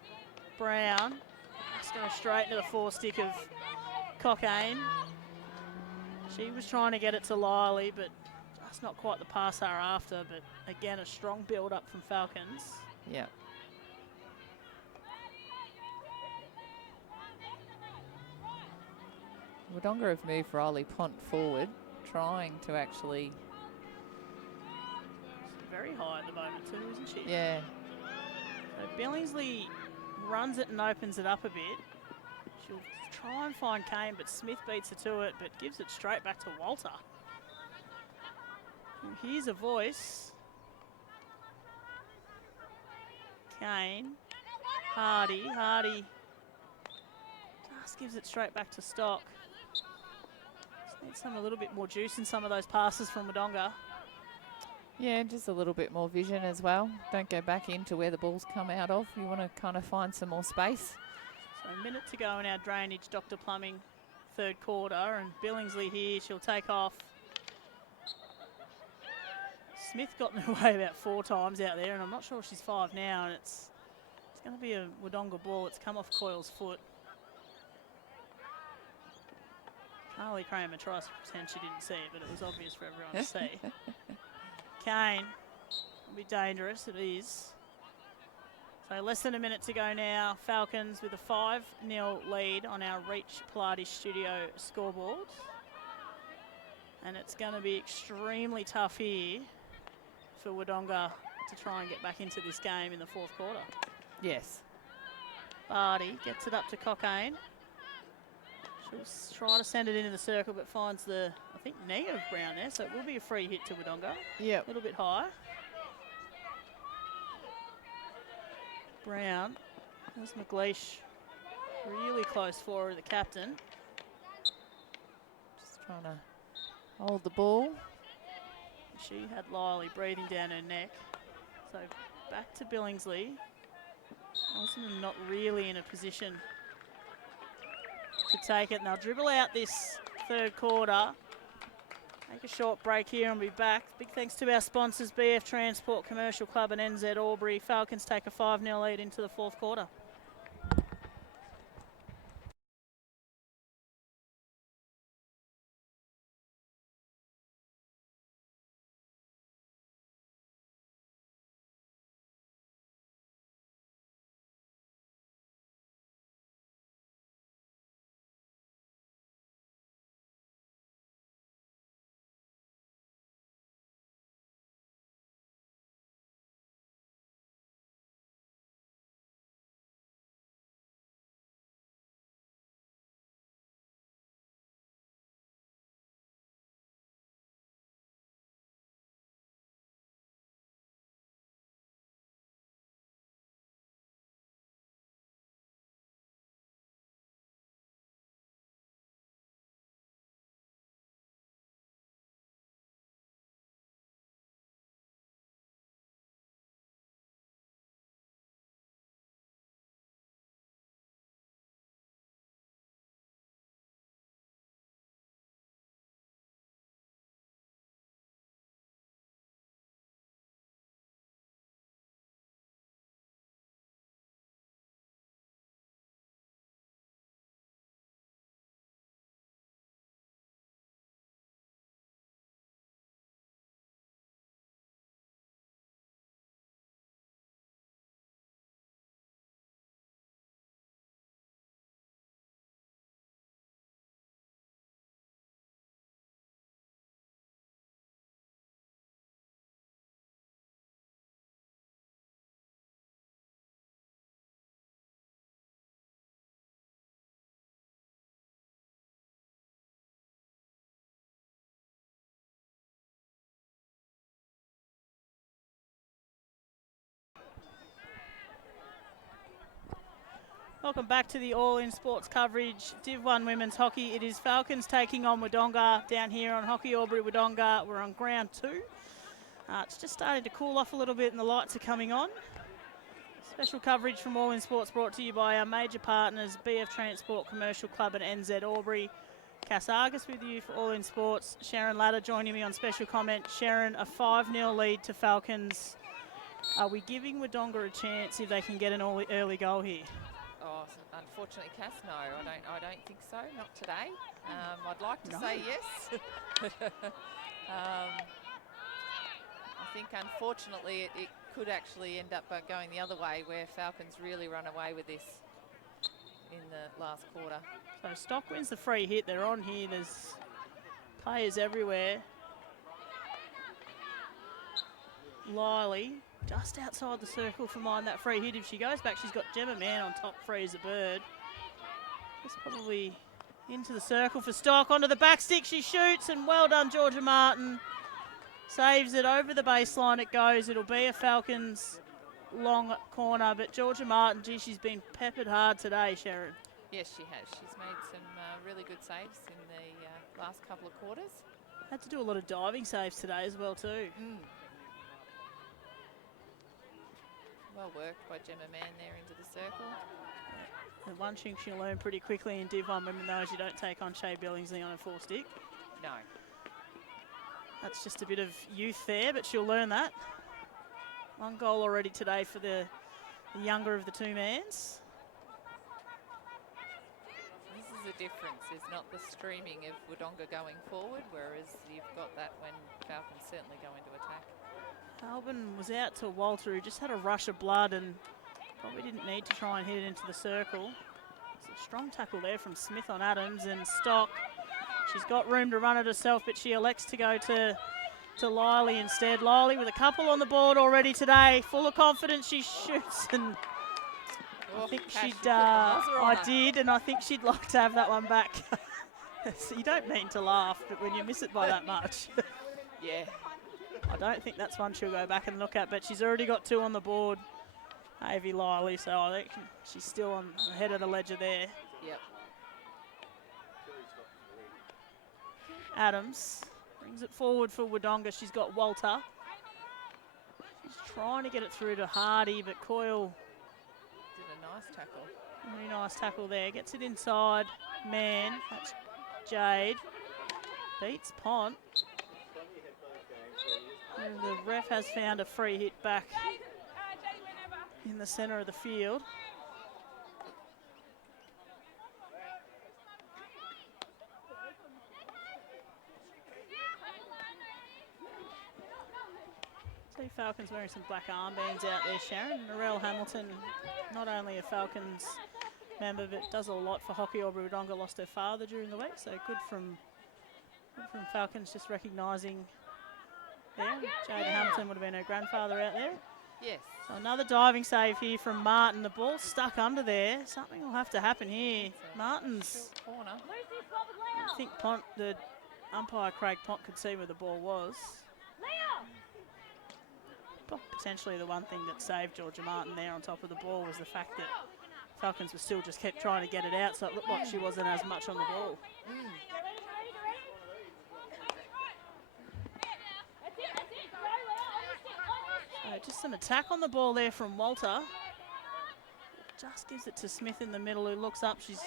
Brown, just going straight into the four-stick of Cockayne. She was trying to get it to Liley, but just not quite the pass they were after. But again, a strong build-up from Falcons. Yeah. Wodonga have moved Riley Pont forward, trying to actually... She's very high at the moment too, isn't she? Yeah. So Billingsley runs it and opens it up a bit. She'll try and find Kane, but Smith beats her to it, but gives it straight back to Walter. And here's a voice. Kane. Hardy. Hardy just gives it straight back to Stock. Just needs a little bit more juice in some of those passes from Wodonga. Yeah, just a little bit more vision as well. Don't go back into where the balls come out of. You want to kind of find some more space. So a minute to go in our drainage, Dr. Plumbing, third quarter, and Billingsley here, she'll take off. Smith got in her way about 4 times out there, and I'm not sure if she's 5 now, and it's going to be a Wodonga ball. It's come off Coyle's foot. Carly Kramer tries to pretend she didn't see it, but it was obvious for everyone to see. Kane will be dangerous, it is. So less than a minute to go now. Falcons with a 5-0 lead on our Reach Pilates Studio scoreboard. And it's going to be extremely tough here for Wodonga to try and get back into this game in the fourth quarter. Yes. Barty gets it up to Cockayne. She'll try to send it into the circle, but finds the, I think, knee of Brown there. So it will be a free hit to Wodonga. Yep. A little bit high. Brown. There's McLeish. Really close for her, the captain. Just trying to hold the ball. She had Liley breathing down her neck. So back to Billingsley. Osman not really in a position to take it. And they'll dribble out this third quarter. Take a short break here and be back. Big thanks to our sponsors, BF Transport, Commercial Club and NZ Albury. Falcons take a 5-0 lead into the fourth quarter. Welcome back to the All In Sports coverage. Div 1 Women's Hockey. It is Falcons taking on Wodonga down here on Hockey Albury Wodonga. We're on ground 2. It's just starting to cool off a little bit and the lights are coming on. Special coverage from All In Sports brought to you by our major partners, BF Transport Commercial Club and NZ Albury. Cass Argus with you for All In Sports. Sharon Ladder joining me on special comment. Sharon, a 5-0 lead to Falcons. Are we giving Wodonga a chance if they can get an early goal here? Oh, unfortunately, Cass, no, I don't think so. Not today. I'd like to say yes. I think, unfortunately, it could actually end up going the other way, where Falcons really run away with this in the last quarter. So Stock wins the free hit. They're on here. There's players everywhere. Liley just outside the circle for mine that free hit. If she goes back, she's got Gemma Mann on top, free as a bird. Just probably into the circle for Stock. Onto the back stick, she shoots, and well done, Georgia Martin. Saves it over the baseline, it goes. It'll be a Falcons long corner, but Georgia Martin, gee, she's been peppered hard today, Sharon. Yes, she has. She's made some really good saves in the last couple of quarters. Had to do a lot of diving saves today as well too. Well worked by Gemma Mann there into the circle. And one thing she'll learn pretty quickly in Div 1 Women, though, is you don't take on Shay Billingsley on a 4-stick. No. That's just a bit of youth there, but she'll learn that. 1 goal already today for the younger of the two mans. This is the difference, is not the streaming of Wodonga going forward, whereas you've got that when Falcons certainly go into attack. Albin was out to Walter, who just had a rush of blood and probably didn't need to try and hit it into the circle. It's a strong tackle there from Smith on Adams, and Stock. She's got room to run it herself, but she elects to go to Liley instead. Liley with a couple on the board already today. Full of confidence, she shoots, and I think I did, and I think she'd like to have that one back. So you don't mean to laugh, but when you miss it by that much. Yeah. I don't think that's one she'll go back and look at, but she's already got 2 on the board, Avi Liley, so I think she's still on the head of the ledger there. Yep. Adams brings it forward for Wodonga. She's got Walter. She's trying to get it through to Hardy, but Coyle Did a nice tackle. Very nice tackle there. Gets it inside. Man, that's Jade. Beats Pont. And the ref has found a free hit back in the centre of the field. See Falcons wearing some black armbands out there, Sharon. Narelle Hamilton, not only a Falcons member, but does a lot for Hockey Albury Wodonga. Lost her father during the week, so good from Falcons just recognising there. Jade Hamilton would have been her grandfather out there. Yes. So another diving save here from Martin. The ball's stuck under there. Something will have to happen here. Martin's. Corner. I think Pont, the umpire Craig Pont, could see where the ball was. Potentially the one thing that saved Georgia Martin there on top of the ball was the fact that Falcons were still just kept trying to get it out, so it looked like she wasn't as much on the ball. So just some attack on the ball there from Walter. Just gives it to Smith in the middle, who looks up. She's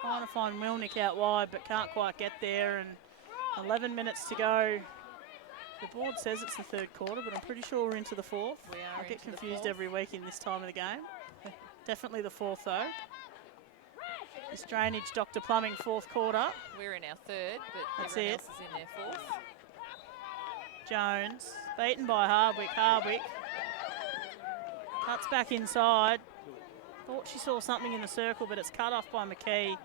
trying to find Milnick out wide, but can't quite get there. And 11 minutes to go. The board says it's the 3rd quarter, but I'm pretty sure we're into the 4th. We are. I get into the confused 4th. every week in this time of the game. Definitely the 4th though. This drainage, Dr. Plumbing, 4th quarter. We're in our 3rd, but That's everyone it. else is in their 4th. Jones, beaten by Hardwick. Hardwick cuts back inside. Thought she saw something in the circle, but it's cut off by McKee.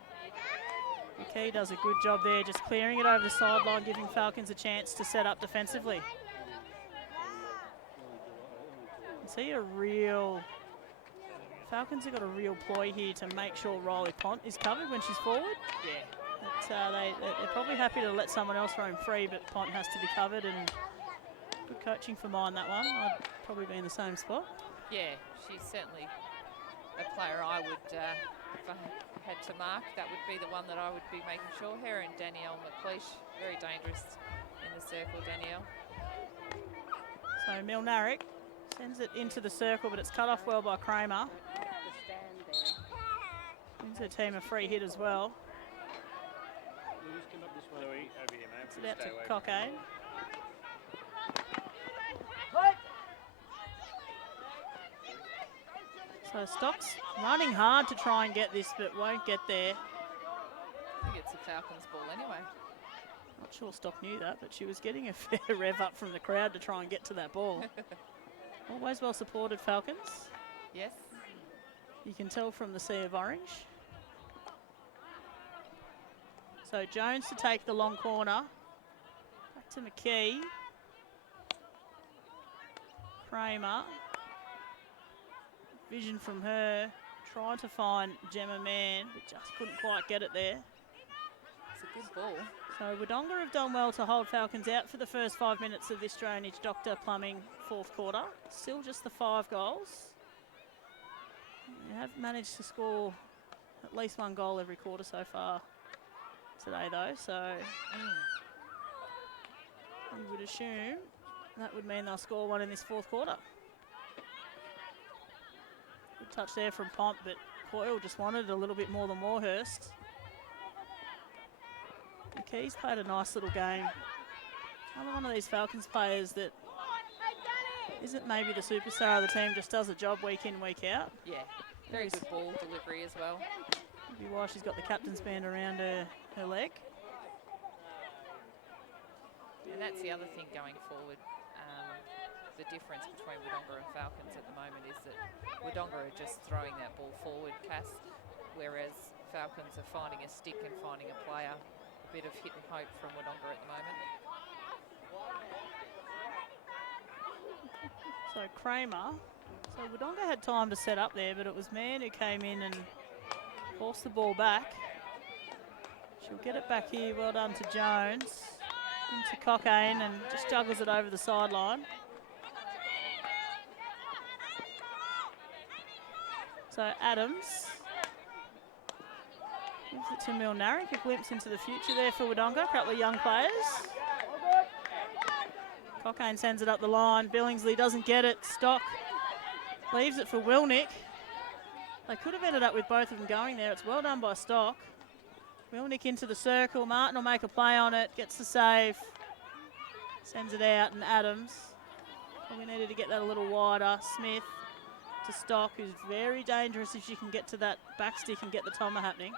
McKee does a good job there, just clearing it over the sideline, giving Falcons a chance to set up defensively. See a real... Falcons have got a real ploy here to make sure Riley Pont is covered when she's forward. Yeah. But, they're probably happy to let someone else roam free, but Pont has to be covered, and good coaching for mine, that one. I'd probably be in the same spot. Yeah, she's certainly a player I would if I had to mark, that would be the one that I would be making sure. Her and Danielle McLeish, very dangerous in the circle, Danielle. So Milnaric sends it into the circle, but it's cut off well by Kramer. Gives her team a free hit as well. Louis, come up this way. Louis, over here, man. It's Please about stay to away from Cockayne. So Stock's running hard to try and get this, but won't get there. I think it's a Falcons ball anyway. Not sure Stock knew that, but she was getting a fair rev up from the crowd to try and get to that ball. Always well supported, Falcons. Yes. You can tell from the sea of orange. So Jones to take the long corner. Back to McKee. Kramer. Vision from her. Tried to find Gemma Mann, but just couldn't quite get it there. It's a good ball. So Wodonga have done well to hold Falcons out for the first 5 minutes of this Drainage Doctor Plumbing fourth quarter. Still just the 5 goals. They have managed to score at least 1 goal every quarter so far today, though. So you would assume that would mean they'll score 1 in this fourth quarter. Good touch there from Pomp, but Coyle just wanted a little bit more than Warhurst. McKee's played a nice little game. Another one of these Falcons players that isn't maybe the superstar of the team, just does a job week in, week out. Yeah, very good ball delivery as well. Maybe why she's got the captain's band around her leg. And that's the other thing going forward. The difference between Wodonga and Falcons at the moment is that Wodonga are just throwing that ball forward, Cass, whereas Falcons are finding a stick and finding a player. A bit of hit and hope from Wodonga at the moment. So Kramer. So Wodonga had time to set up there, but it was Mann who came in and forced the ball back. She'll get it back here. Well done to Jones. Into Cockayne and just juggles it over the sideline. So Adams gives it to Milnaric. A glimpse into the future there for Wodonga. A couple of young players. Cockayne sends it up the line. Billingsley doesn't get it. Stock leaves it for Wilnick. They could have ended up with both of them going there. It's well done by Stock. Wilnick into the circle. Martin will make a play on it. Gets the save. Sends it out, and Adams. Probably needed to get that a little wider. Smith to Stock, who's very dangerous if she can get to that back stick and get the Toma happening.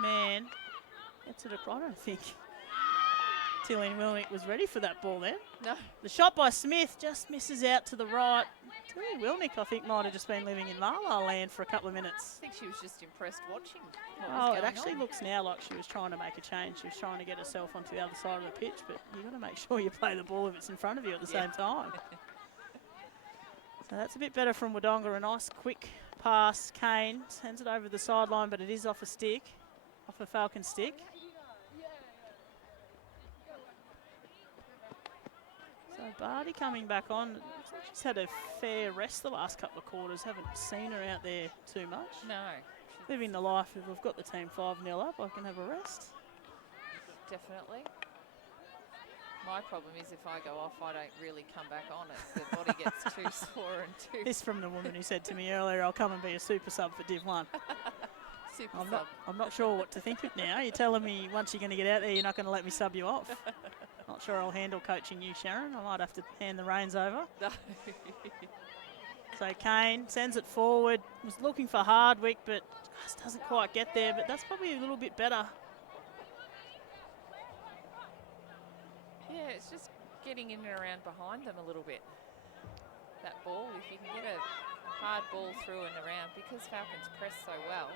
Man gets it across. I don't think Tillian Wilnick was ready for that ball then. No. The shot by Smith just misses out to the right. Tillian Wilnick, I think, might have just been living in La La Land for a couple of minutes. I think she was just impressed watching what Oh, was it going actually on. looks now like she was trying to make a change. She was trying to get herself onto the other side of the pitch, but you've got to make sure you play the ball if it's in front of you at the same time. So that's a bit better from Wodonga. A nice quick pass. Kane sends it over the sideline, but it is off a stick, off a Falcon stick. So Barty coming back on. Looks like she's had a fair rest the last couple of quarters. Haven't seen her out there too much. No. Living the life, if we've got the team 5-0 up, I can have a rest. Definitely. My problem is if I go off, I don't really come back on it. The body gets too sore and too This from the woman who said to me earlier, I'll come and be a super sub for Div 1. super I'm sub. not sure what to think of it now. You're telling me once you're going to get out there, you're not going to let me sub you off. Not sure I'll handle coaching you, Sharon. I might have to hand the reins over. No. So Kane sends it forward. Was looking for Hardwick, but just doesn't quite get there. But that's probably a little bit better. Yeah, it's just getting in and around behind them a little bit. That ball, if you can get a hard ball through and around, because Falcons press so well,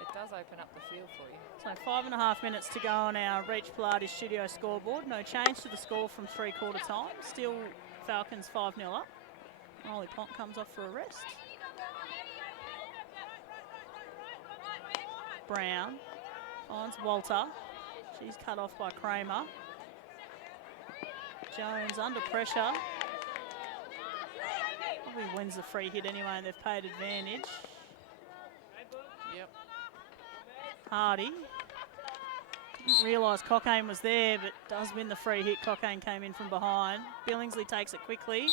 it does open up the field for you. So 5.5 minutes to go on our Reach Pilates studio scoreboard. No change to the score from three-quarter time. Still Falcons 5-0 up. Molly Pont comes off for a rest. Brown finds Walter. She's cut off by Kramer. Jones under pressure. probably wins the free hit anyway, and they've paid advantage. Yep. Hardy. Didn't realise Cockayne was there, but does win the free hit. Cockayne came in from behind. Billingsley takes it quickly.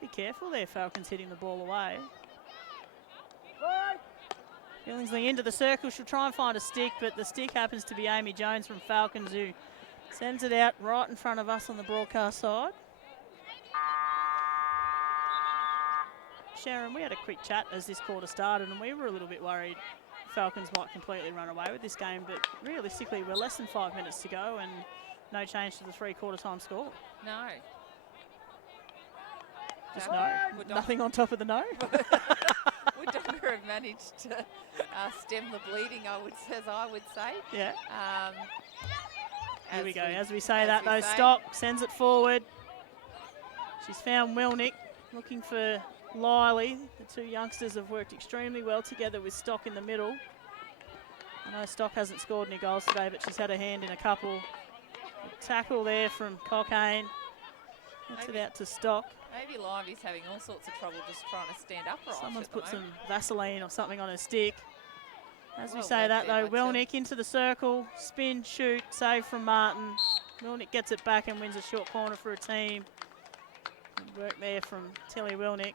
Be careful there, Falcons hitting the ball away. Billingsley into the circle. She'll try and find a stick, but the stick happens to be Amy Jones from Falcons, who sends it out right in front of us on the broadcast side. Sharon, we had a quick chat as this quarter started, and we were a little bit worried Falcons might completely run away with this game, but realistically we're less than 5 minutes to go and no change to the three-quarter time score. No. Just no. Nothing on top of the no. Wodonga have managed to stem the bleeding, I would say. Yeah. Here we go. we- As we say that, we though, say. Stock sends it forward. She's found Wilnick looking for Liley. The two youngsters have worked extremely well together with Stock in the middle. I know Stock hasn't scored any goals today, but she's had a hand in a couple. A tackle there from Cockayne. Gets it Maybe- out to Stock. Maybe Livey's having all sorts of trouble just trying to stand upright. Someone's at the put some moment. Vaseline or something on her stick. As we Well say worked that, there though, by Till. Wilnick into the circle. Spin, shoot, save from Martin. Wilnick gets it back and wins a short corner for a team. Good work there from Tilly Wilnick.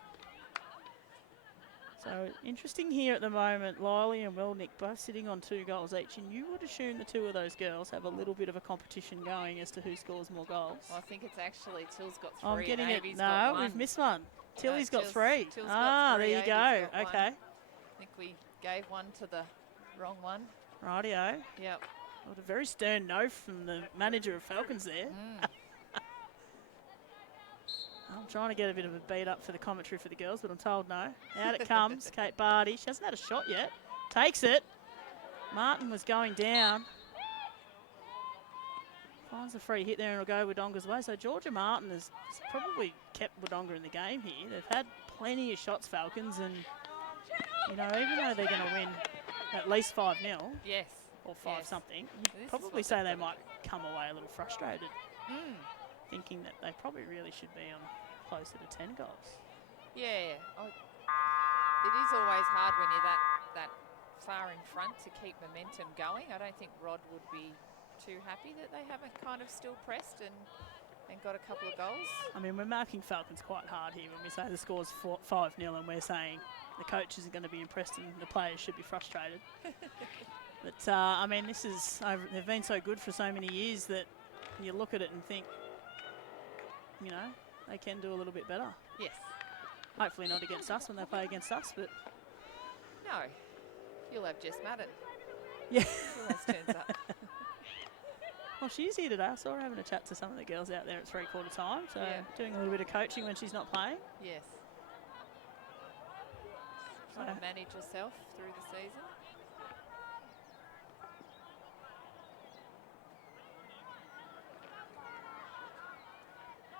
So interesting here at the moment. Liley and Wilnick both sitting on 2 goals each, and you would assume the two of those girls have a little bit of a competition going as to who scores more goals. Well, I think it's actually Till's got 3. I'm getting and it. Avi's got No, 1. we've missed one. Tilly's got Till's- 3. Till's got 3, There you Avi's go. got 1. Okay. I think we gave one to the wrong one. Rightio. Yep. What a very stern no from the manager of Falcons there. Mm. I'm trying to get a bit of a beat up for the commentary for the girls, but I'm told no. Out it comes, Kate Barty. She hasn't had a shot yet. Takes it. Martin was going down. Finds a free hit there and it'll go Wodonga's way. So Georgia Martin has probably kept Wodonga in the game here. They've had plenty of shots, Falcons, and, you know, even though they're going to win at least 5-0 Yes. or 5 Yes. something, This you'd is probably what say they've they gotta might come away a little frustrated, Mm. thinking that they probably really should be on closer to 10 goals. Yeah. It is always hard when you're that far in front to keep momentum going. I don't think Rod would be too happy that they haven't kind of still pressed and got a couple of goals. I mean, we're marking Falcons quite hard here when we say the score's 5-0 and we're saying the coach isn't going to be impressed and the players should be frustrated. But, I mean, this is, they've been so good for so many years that you look at it and think, you know, they can do a little bit better. Yes. Hopefully not against us when they play against us, but No. You'll have Jess Madden. yeah. Who else turns up? Well, she's here today. I saw her having a chat to some of the girls out there at three-quarter time, so Yeah. doing a little bit of coaching when she's not playing. Yes. Trying to manage yourself through the season.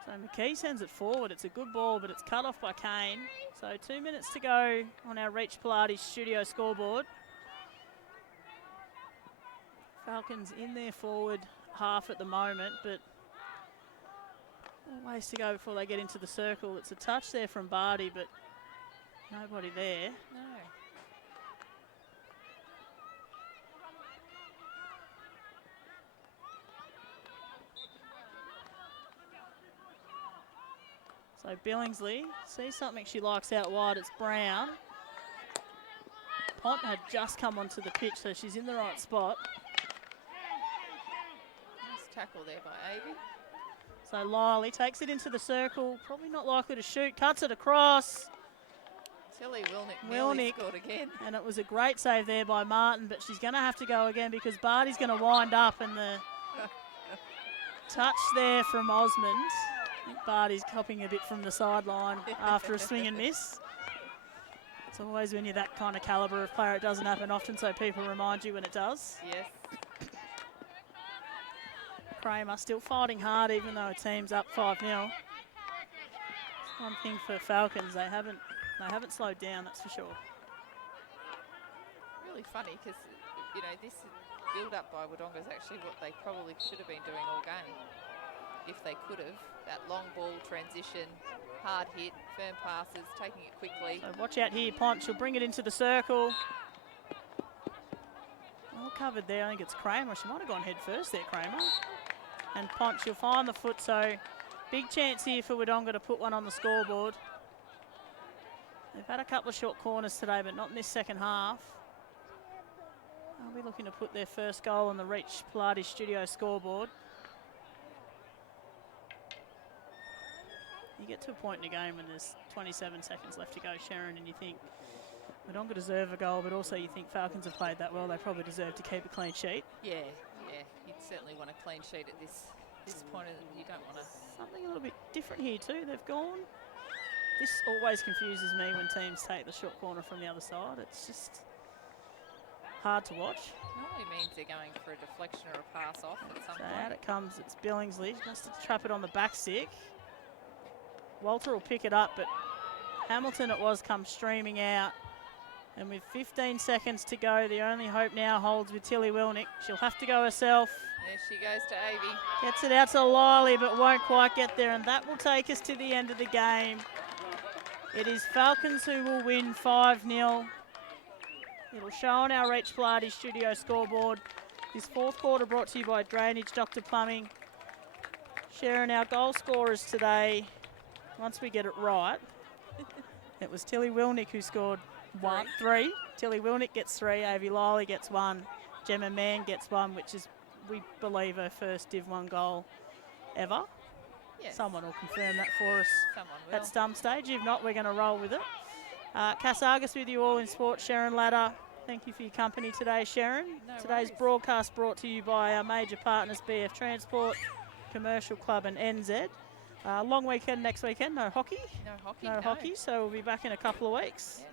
So McKee sends it forward. It's a good ball, but it's cut off by Kane. So 2 minutes to go on our Reach Pilates studio scoreboard. Falcons in their forward half at the moment, but a ways to go before they get into the circle. It's a touch there from Barty, but nobody there. No. So Billingsley sees something she likes out wide. It's Brown. Pont had just come onto the pitch, so she's in the right spot. Nice tackle there by Avey. So Liley takes it into the circle. Probably not likely to shoot. Cuts it across. Tilly Wilnick nearly Wilnick. scored again. And it was a great save there by Martin, but she's going to have to go again because Barty's going to wind up, and the touch there from Osmond. I think Barty's copying a bit from the sideline after a swing and miss. It's always when you're that kind of calibre of player, it doesn't happen often, so people remind you when it does. Yes. Kramer still fighting hard even though a team's up 5-0. It's one thing for Falcons, they haven't slowed down, that's for sure. Really funny because, you know, this build-up by Wodonga is actually what they probably should have been doing all game. if they could have. That long ball transition, hard hit, firm passes, taking it quickly. So watch out here, Pont. She'll bring it into the circle. Well covered there. I think it's Kramer. She might have gone head first there, Kramer. And Pont, she'll find the foot. So big chance here for Wodonga to put one on the scoreboard. They've had a couple of short corners today, but not in this second half. They'll be looking to put their first goal on the Reach Pilates Studio scoreboard. You get to a point in a game when there's 27 seconds left to go, Sharon, and you think Wodonga deserve a goal, but also you think Falcons have played that well. They probably deserve to keep a clean sheet. Yeah. You'd certainly want a clean sheet at this point. You don't want to. Something a little bit different here too. They've gone. This always confuses me when teams take the short corner from the other side. It's just hard to watch. Normally means they're going for a deflection or a pass off at some So point. out it comes. It's Billingsley. She has to trap it on the back stick. Walter will pick it up, but Hamilton it was comes streaming out. And with 15 seconds to go, the only hope now holds with Tilly Wilnick. She'll have to go herself. There she goes to Avey. Gets it out to Liley, but won't quite get there. And that will take us to the end of the game. It is Falcons who will win 5-0. It'll show on our Reach Pilates Studio scoreboard. This fourth quarter brought to you by Drainage Dr. Plumbing. Sharon, our goal scorers today, once we get it right, it was Tilly Wilnick who scored 3. Tilly Wilnick gets 3, Avi Liley gets 1, Gemma Mann gets 1, which is, we believe, her first Div 1 goal ever. Yes. Someone will confirm that for us Someone will. at some stage. If not, we're going to roll with it. Cass Argus with you all in sport. Sharon Ladder, thank you for your company today, Sharon. No Today's worries. broadcast brought to you by our major partners, BF Transport, Commercial Club and NZ. Long weekend next weekend, no hockey. No hockey. No hockey, so we'll be back in a couple of weeks. Yes.